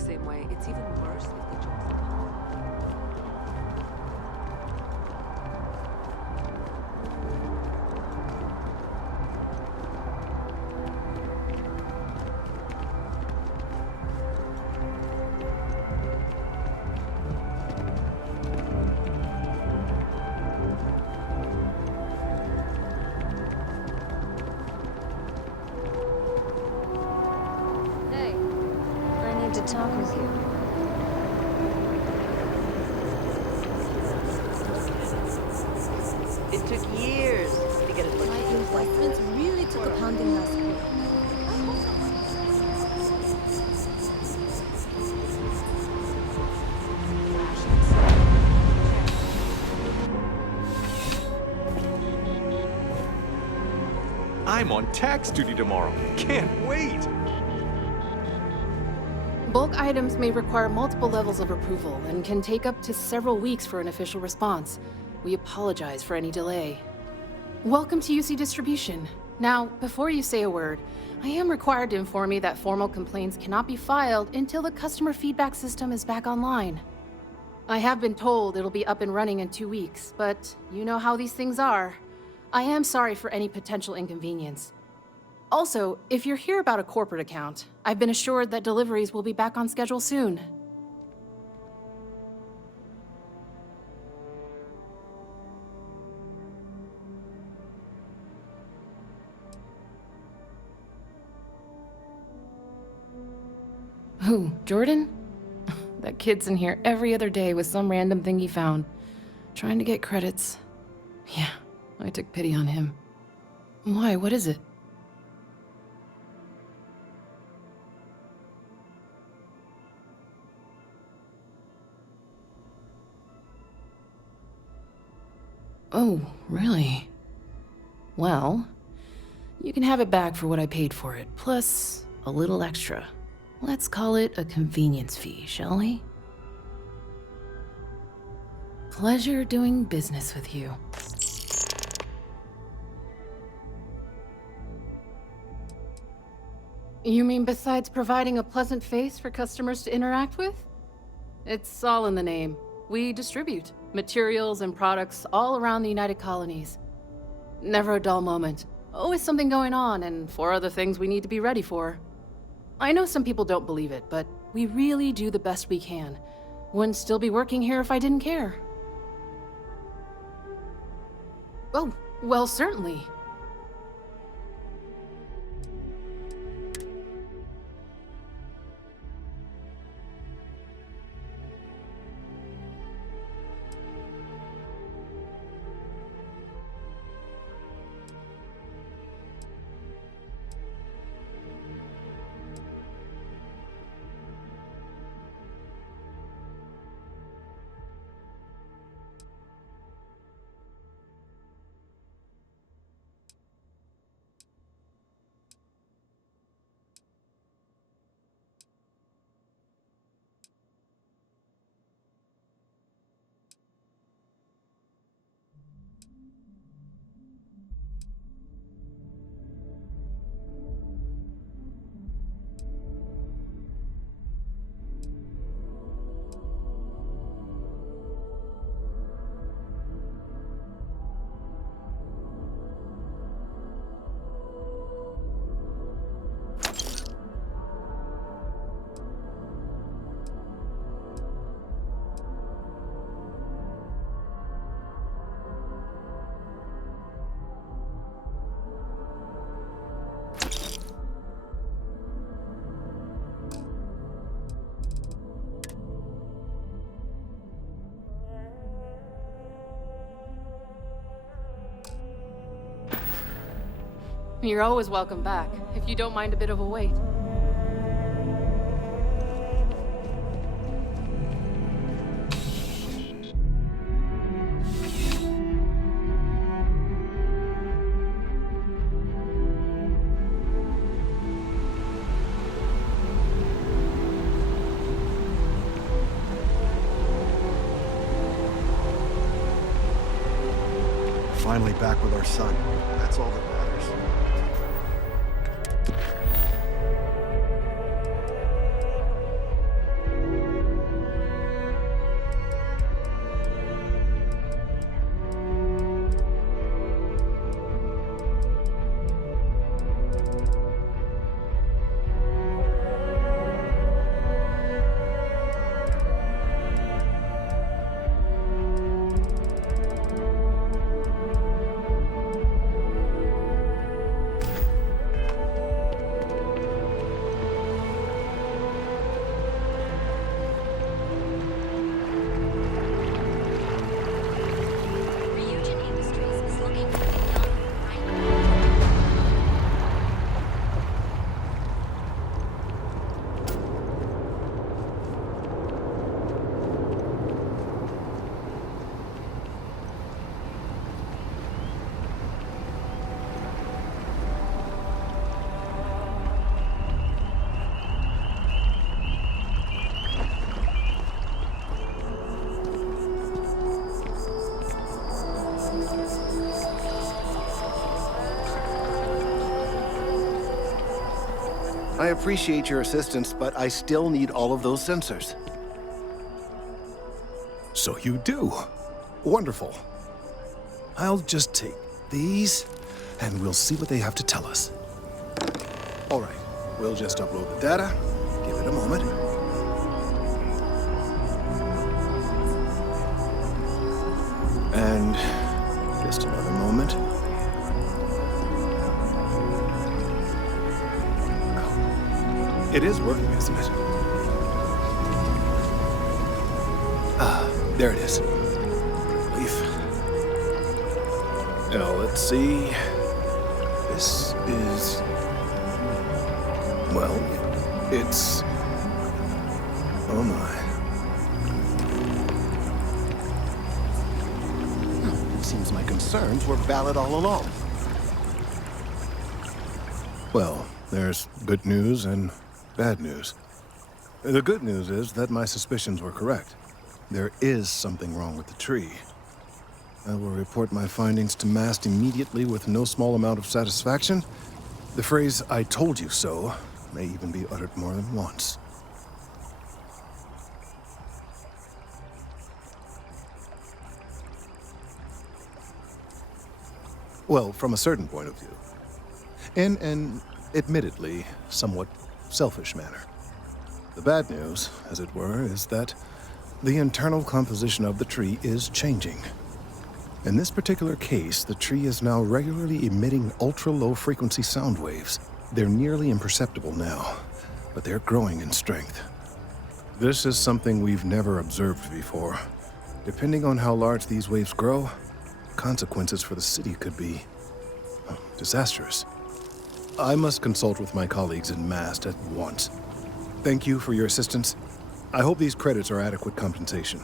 same way. It's even worse if the jokes are to talk with you. It took years to get it. My investments really took a pounding last week. I'm on tax duty tomorrow. Can't wait! Bulk items may require multiple levels of approval and can take up to several weeks for an official response. We apologize for any delay. Welcome to UC Distribution. Now, before you say a word, I am required to inform you that formal complaints cannot be filed until the customer feedback system is back online. I have been told it'll be up and running in 2 weeks, but you know how these things are. I am sorry for any potential inconvenience. Also, if you're here about a corporate account, I've been assured that deliveries will be back on schedule soon. Who, Jordan? That kid's in here every other day with some random thing he found, trying to get credits. Yeah, I took pity on him. Why, what is it? Oh, really? Well, you can have it back for what I paid for it, plus a little extra. Let's call it a convenience fee, shall we? Pleasure doing business with you. You mean besides providing a pleasant face for customers to interact with? It's all in the name. We distribute materials and products all around the United Colonies. Never a dull moment. Always something going on, and 4 other things we need to be ready for. I know some people don't believe it, but we really do the best we can. Wouldn't still be working here if I didn't care. Oh, well, certainly. You're always welcome back, if you don't mind a bit of a wait. Finally back with our son. That's all that matters. I appreciate your assistance, but I still need all of those sensors. So you do. Wonderful. I'll just take these, and we'll see what they have to tell us. All right, we'll just upload the data. Give it a moment. And just another moment. It is working, isn't it? Ah, there it is. Relief. Now, let's see. This is... well, it's... oh my. It seems my concerns were valid all along. Well, there's good news and bad news. The good news is that my suspicions were correct. There is something wrong with the tree. I will report my findings to MAST immediately with no small amount of satisfaction. The phrase, "I told you so," may even be uttered more than once. Well, from a certain point of view. In an admittedly somewhat selfish manner. The bad news, as it were, is that the internal composition of the tree is changing. In this particular case, the tree is now regularly emitting ultra-low frequency sound waves. They're nearly imperceptible now, but they're growing in strength. This is something we've never observed before. Depending on how large these waves grow, consequences for the city could be disastrous. I must consult with my colleagues in MAST at once. Thank you for your assistance. I hope these credits are adequate compensation.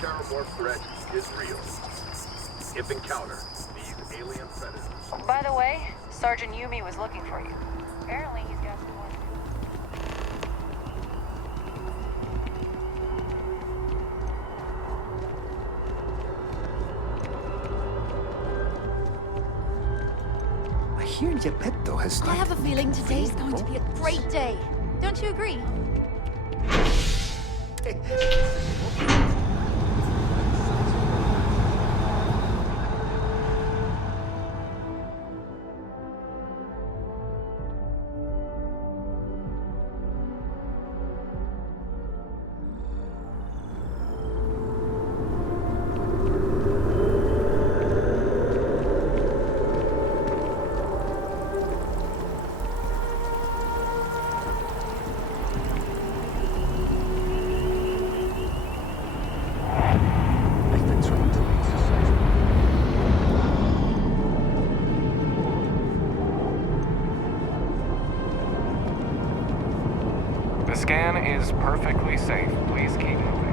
Terrormorph threat is real. If encounter, these alien predators. By the way, Sergeant Yumi was looking for you. Apparently he's got some work. I hear Geppetto has I started. have a feeling today's going to be a great day. Don't you agree? The scan is perfectly safe. Please keep moving.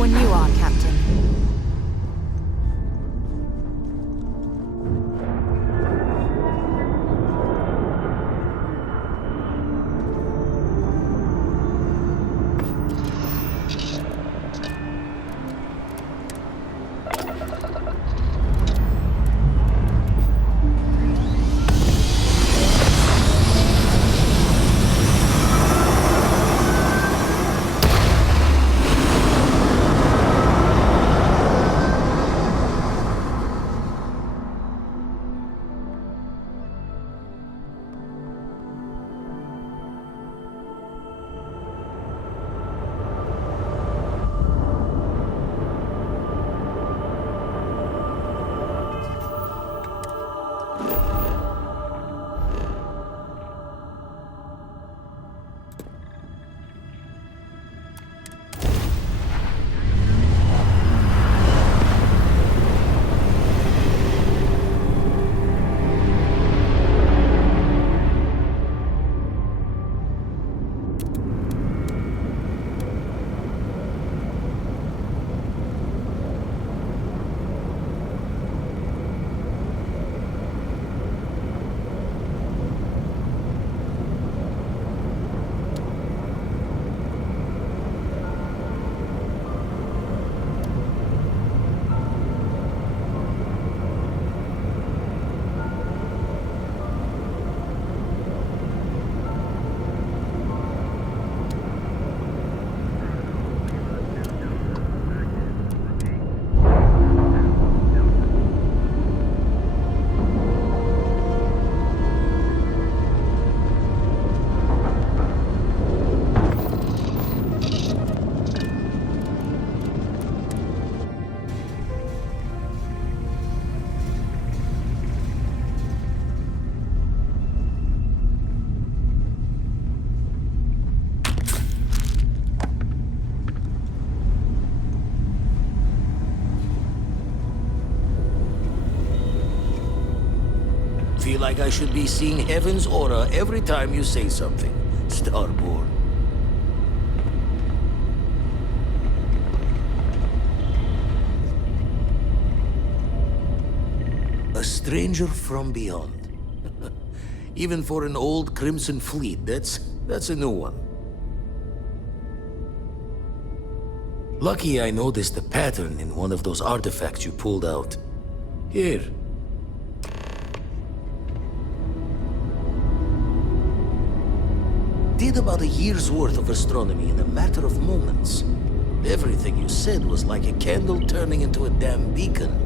when you are, Captain. Feel like I should be seeing heaven's aura every time you say something, Starborn. A stranger from beyond. Even for an old Crimson Fleet, that's a new one. Lucky I noticed a pattern in one of those artifacts you pulled out. Here. Did about a year's worth of astronomy in a matter of moments. Everything you said was like a candle turning into a damn beacon.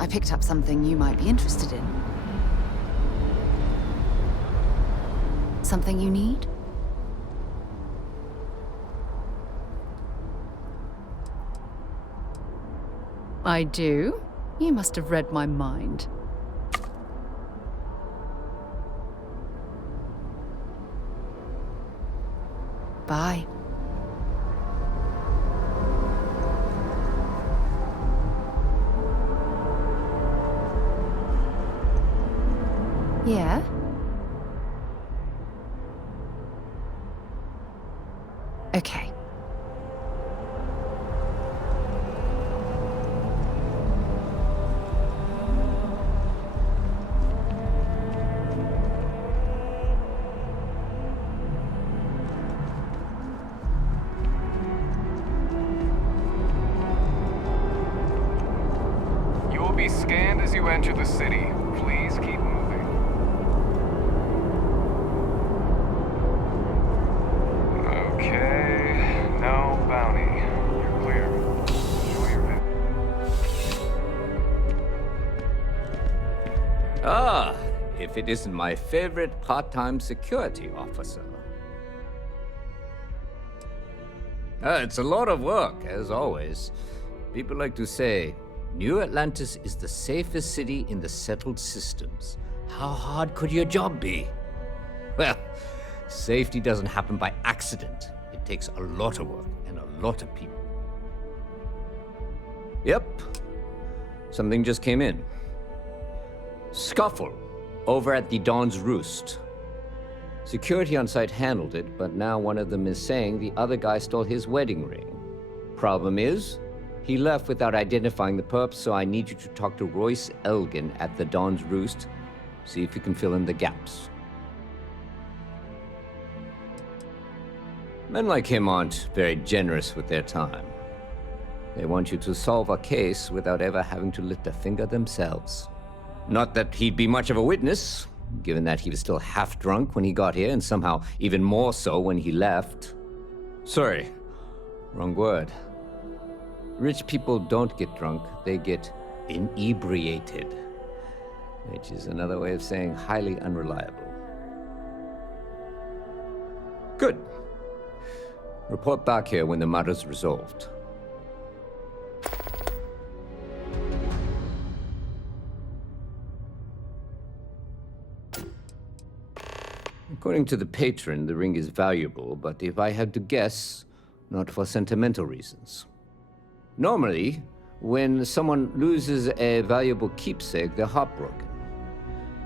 I picked up something you might be interested in. Something you need? I do? You must have read my mind. Bye. Yeah? Okay. You will be scanned as you enter the city. Please keep moving. Okay, no bounty. You're clear. Enjoy your visit. Ah, if it isn't my favorite part-time security officer. It's a lot of work, as always. People like to say, New Atlantis is the safest city in the settled systems. How hard could your job be? Well, safety doesn't happen by accident. It takes a lot of work and a lot of people. Yep. Something just came in. Scuffle over at the Dawn's Roost. Security on site handled it, but now one of them is saying the other guy stole his wedding ring. Problem is, he left without identifying the perp, so I need you to talk to Royce Elgin at the Dawn's Roost. See if you can fill in the gaps. Men like him aren't very generous with their time. They want you to solve a case without ever having to lift a finger themselves. Not that he'd be much of a witness, given that he was still half drunk when he got here, and somehow even more so when he left. Sorry, wrong word. Rich people don't get drunk, they get inebriated, which is another way of saying highly unreliable. Good. Report back here when the matter's resolved. According to the patron, the ring is valuable, but if I had to guess, not for sentimental reasons. Normally, when someone loses a valuable keepsake, they're heartbroken.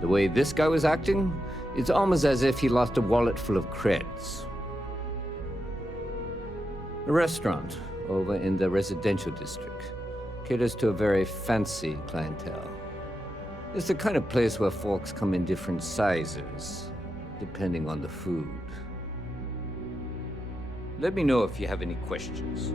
The way this guy was acting, it's almost as if he lost a wallet full of creds. A restaurant over in the residential district caters to a very fancy clientele. It's the kind of place where folks come in different sizes, depending on the food. Let me know if you have any questions.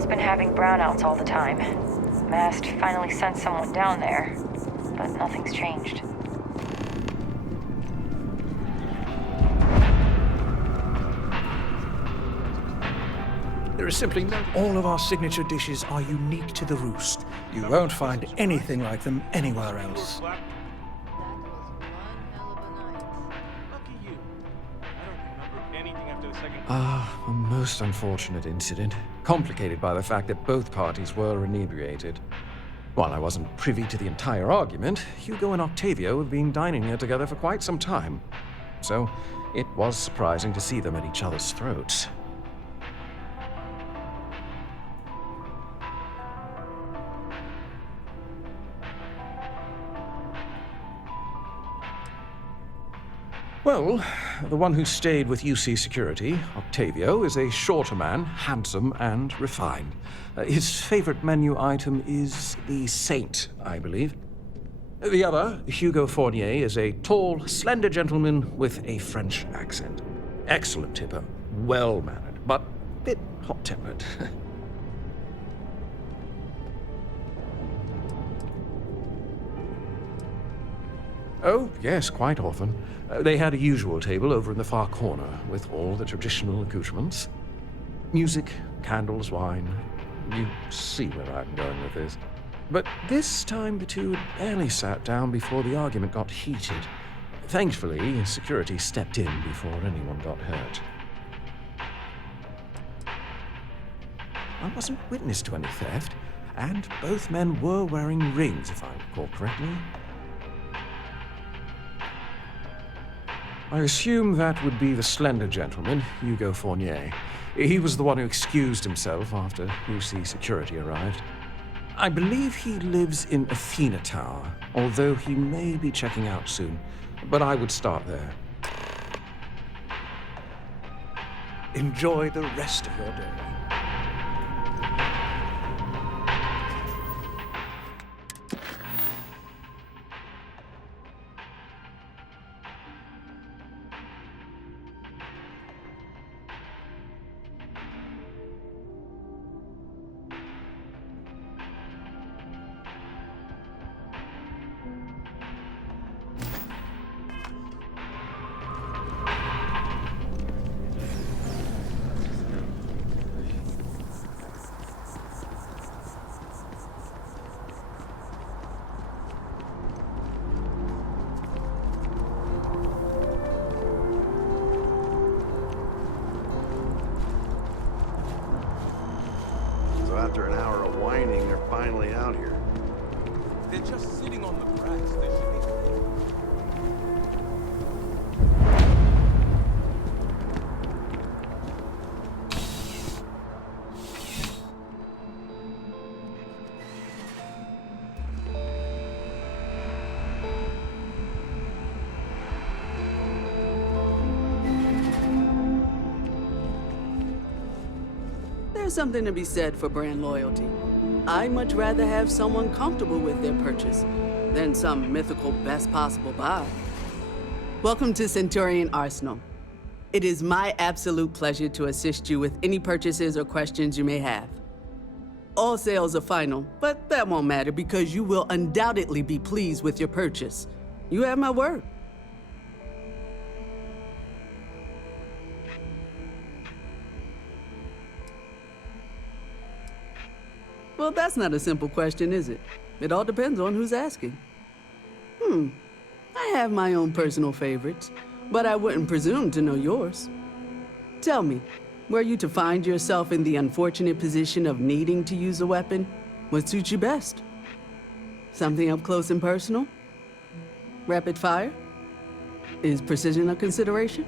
Starfield's been having brownouts all the time. Mast finally sent someone down there, but nothing's changed. There is simply no... All of our signature dishes are unique to the Roost. You won't find anything like them anywhere else. A most unfortunate incident, complicated by the fact that both parties were inebriated. While I wasn't privy to the entire argument, Hugo and Octavio have been dining here together for quite some time. So, it was surprising to see them at each other's throats. Well, the one who stayed with UC Security, Octavio, is a shorter man, handsome and refined. His favorite menu item is the Saint, I believe. The other, Hugo Fournier, is a tall, slender gentleman with a French accent. Excellent tipper, well-mannered, but a bit hot-tempered. Oh, yes, quite often. They had a usual table over in the far corner, with all the traditional accoutrements. Music, candles, wine. You see where I'm going with this. But this time the two had barely sat down before the argument got heated. Thankfully, security stepped in before anyone got hurt. I wasn't witness to any theft, and both men were wearing rings, if I recall correctly. I assume that would be the slender gentleman, Hugo Fournier. He was the one who excused himself after UC Security arrived. I believe he lives in Athena Tower, although he may be checking out soon. But I would start there. Enjoy the rest of your day. So after an hour of whining, they're finally out here. They're just sitting on the grass. They should be... There's something to be said for brand loyalty. I'd much rather have someone comfortable with their purchase than some mythical best possible buy. Welcome to Centurion Arsenal. It is my absolute pleasure to assist you with any purchases or questions you may have. All sales are final, but that won't matter because you will undoubtedly be pleased with your purchase. You have my word. Well, that's not a simple question, is it? It all depends on who's asking. I have my own personal favorites, but I wouldn't presume to know yours. Tell me, were you to find yourself in the unfortunate position of needing to use a weapon, what suits you best? Something up close and personal? Rapid fire? Is precision a consideration?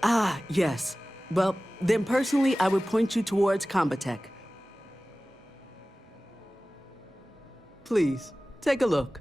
Ah, yes. Well, then personally, I would point you towards Combatech. Please, take a look.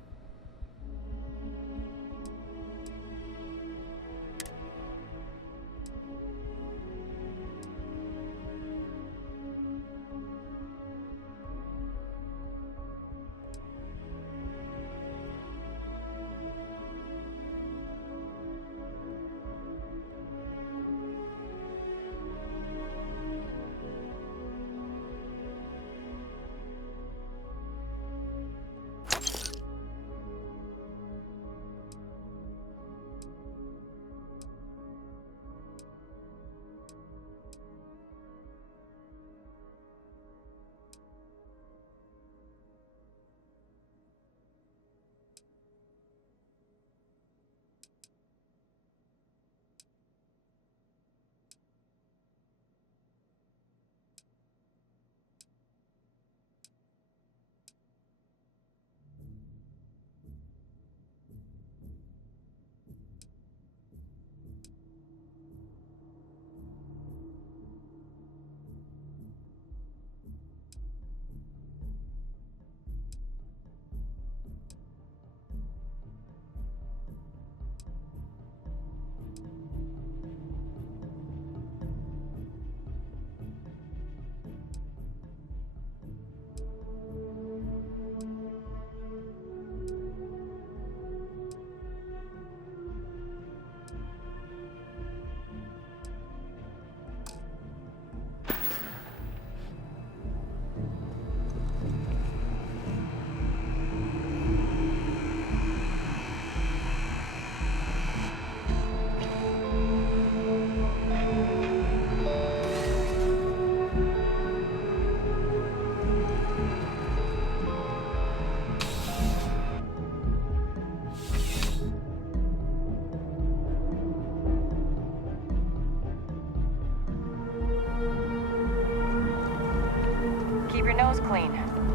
your nose clean.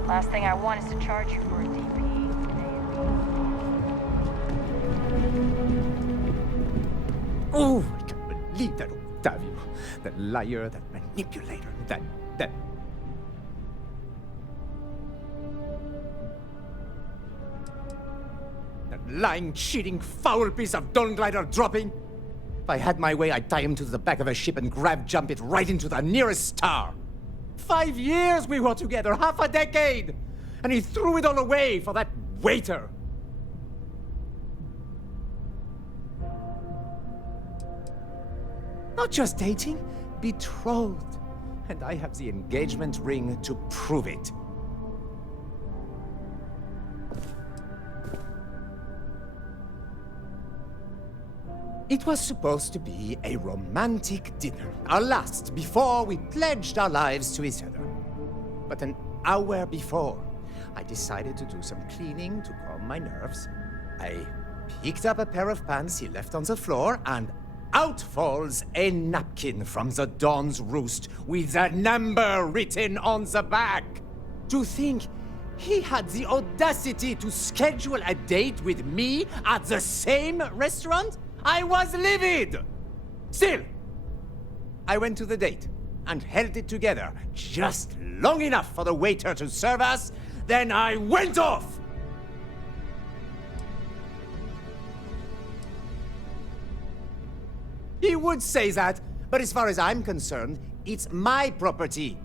Last thing I want is to charge you for a DP. Oh, I can't believe that Octavio. That liar, that manipulator, that... That lying, cheating, foul piece of Dawn Glider dropping. If I had my way, I'd tie him to the back of a ship and jump it right into the nearest star. 5 years we were together, half a decade! And he threw it all away for that waiter. Not just dating, betrothed. And I have the engagement ring to prove it. It was supposed to be a romantic dinner, our last before we pledged our lives to each other. But an hour before, I decided to do some cleaning to calm my nerves. I picked up a pair of pants he left on the floor, and out falls a napkin from the Dawn's roost with a number written on the back. To think he had the audacity to schedule a date with me at the same restaurant? I was livid! Still, I went to the date and held it together just long enough for the waiter to serve us, then I went off! He would say that, but as far as I'm concerned, it's my property.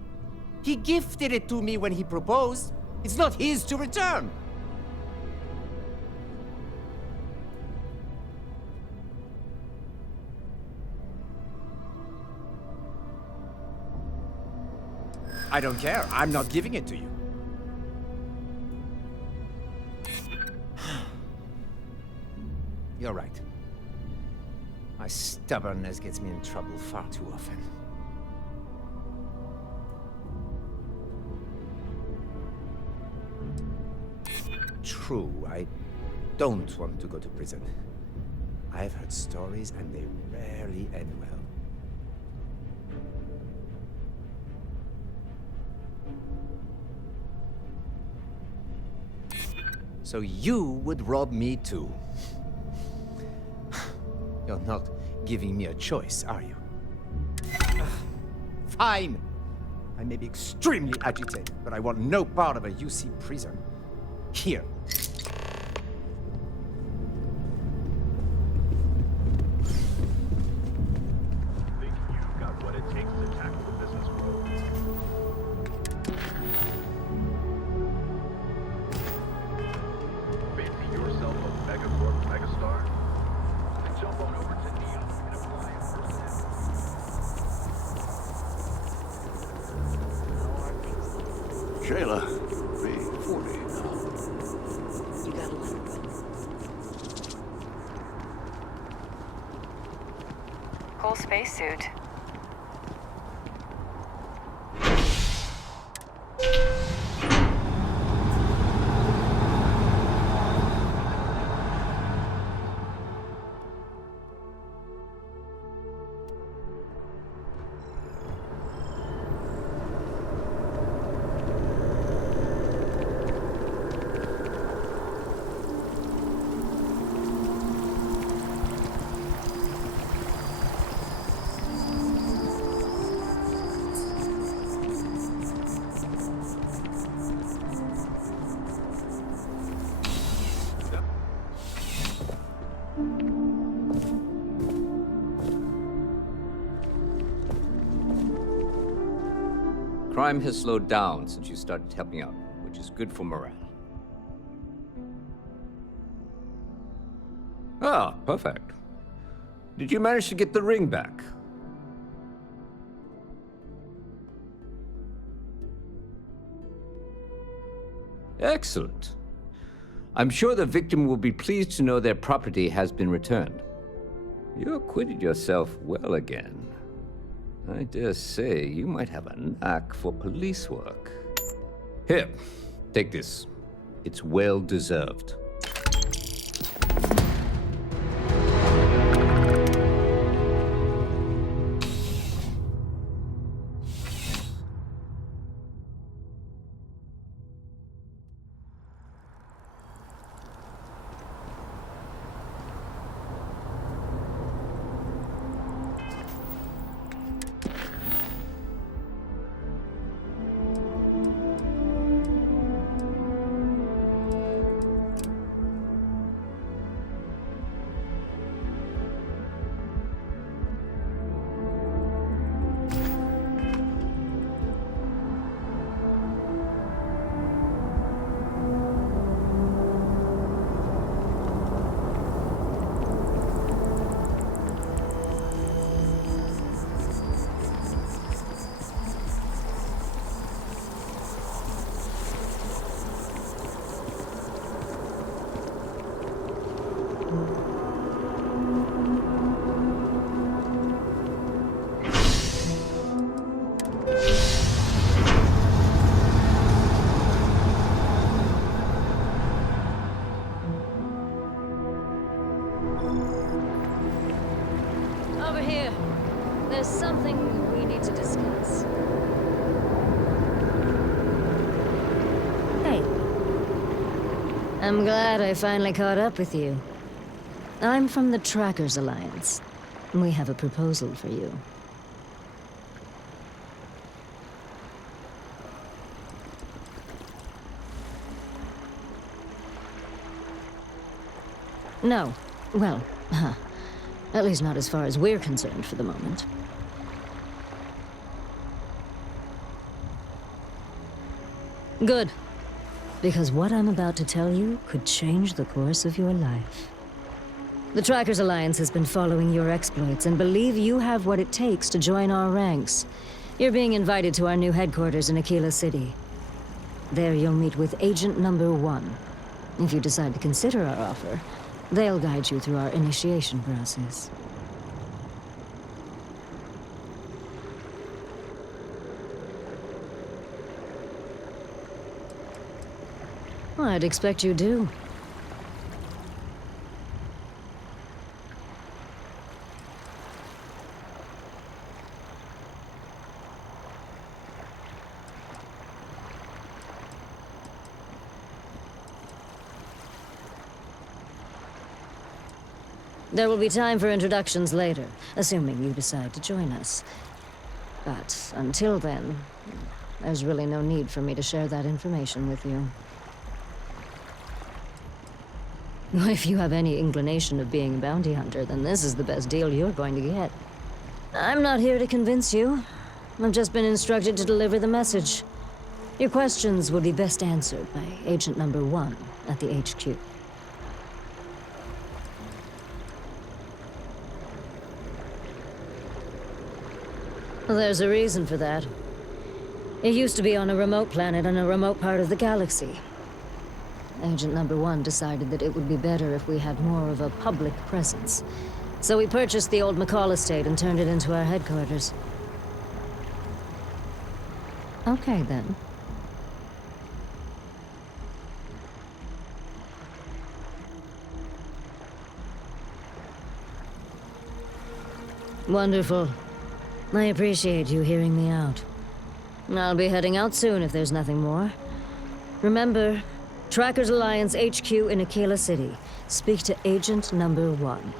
He gifted it to me when he proposed. It's not his to return. I don't care. I'm not giving it to you. You're right. My stubbornness gets me in trouble far too often. True, I don't want to go to prison. I've heard stories and they rarely end well. So you would rob me too. You're not giving me a choice, are you? Fine. I may be extremely agitated, but I want no part of a UC prison. Here. Think you've got what it takes to tackle the business world? Fancy yourself a megacorp megastar? Then jump on over to Neo and apply it Shayla, be 40 now. You gotta let it go. Cool spacesuit. Crime has slowed down since you started helping out, which is good for morale. Ah, perfect. Did you manage to get the ring back? Excellent. I'm sure the victim will be pleased to know their property has been returned. You acquitted yourself well again. I dare say you might have a knack for police work. Here, take this. It's well deserved. I'm glad I finally caught up with you. I'm from the Trackers Alliance. We have a proposal for you. No. Well, at least not as far as we're concerned for the moment. Good. Because what I'm about to tell you could change the course of your life. The Trackers Alliance has been following your exploits and believe you have what it takes to join our ranks. You're being invited to our new headquarters in Aquila City. There you'll meet with Agent Number 1. If you decide to consider our offer, they'll guide you through our initiation process. I'd expect you do. There will be time for introductions later, assuming you decide to join us. But until then, there's really no need for me to share that information with you. If you have any inclination of being a bounty hunter, then this is the best deal you're going to get. I'm not here to convince you. I've just been instructed to deliver the message. Your questions will be best answered by Agent Number 1 at the HQ. There's a reason for that. It used to be on a remote planet in a remote part of the galaxy. Agent Number 1 decided that it would be better if we had more of a public presence. So we purchased the old McCall estate and turned it into our headquarters. Okay, then. Wonderful. I appreciate you hearing me out. I'll be heading out soon if there's nothing more. Remember, Trackers Alliance HQ in Aquila City. Speak to Agent Number 1.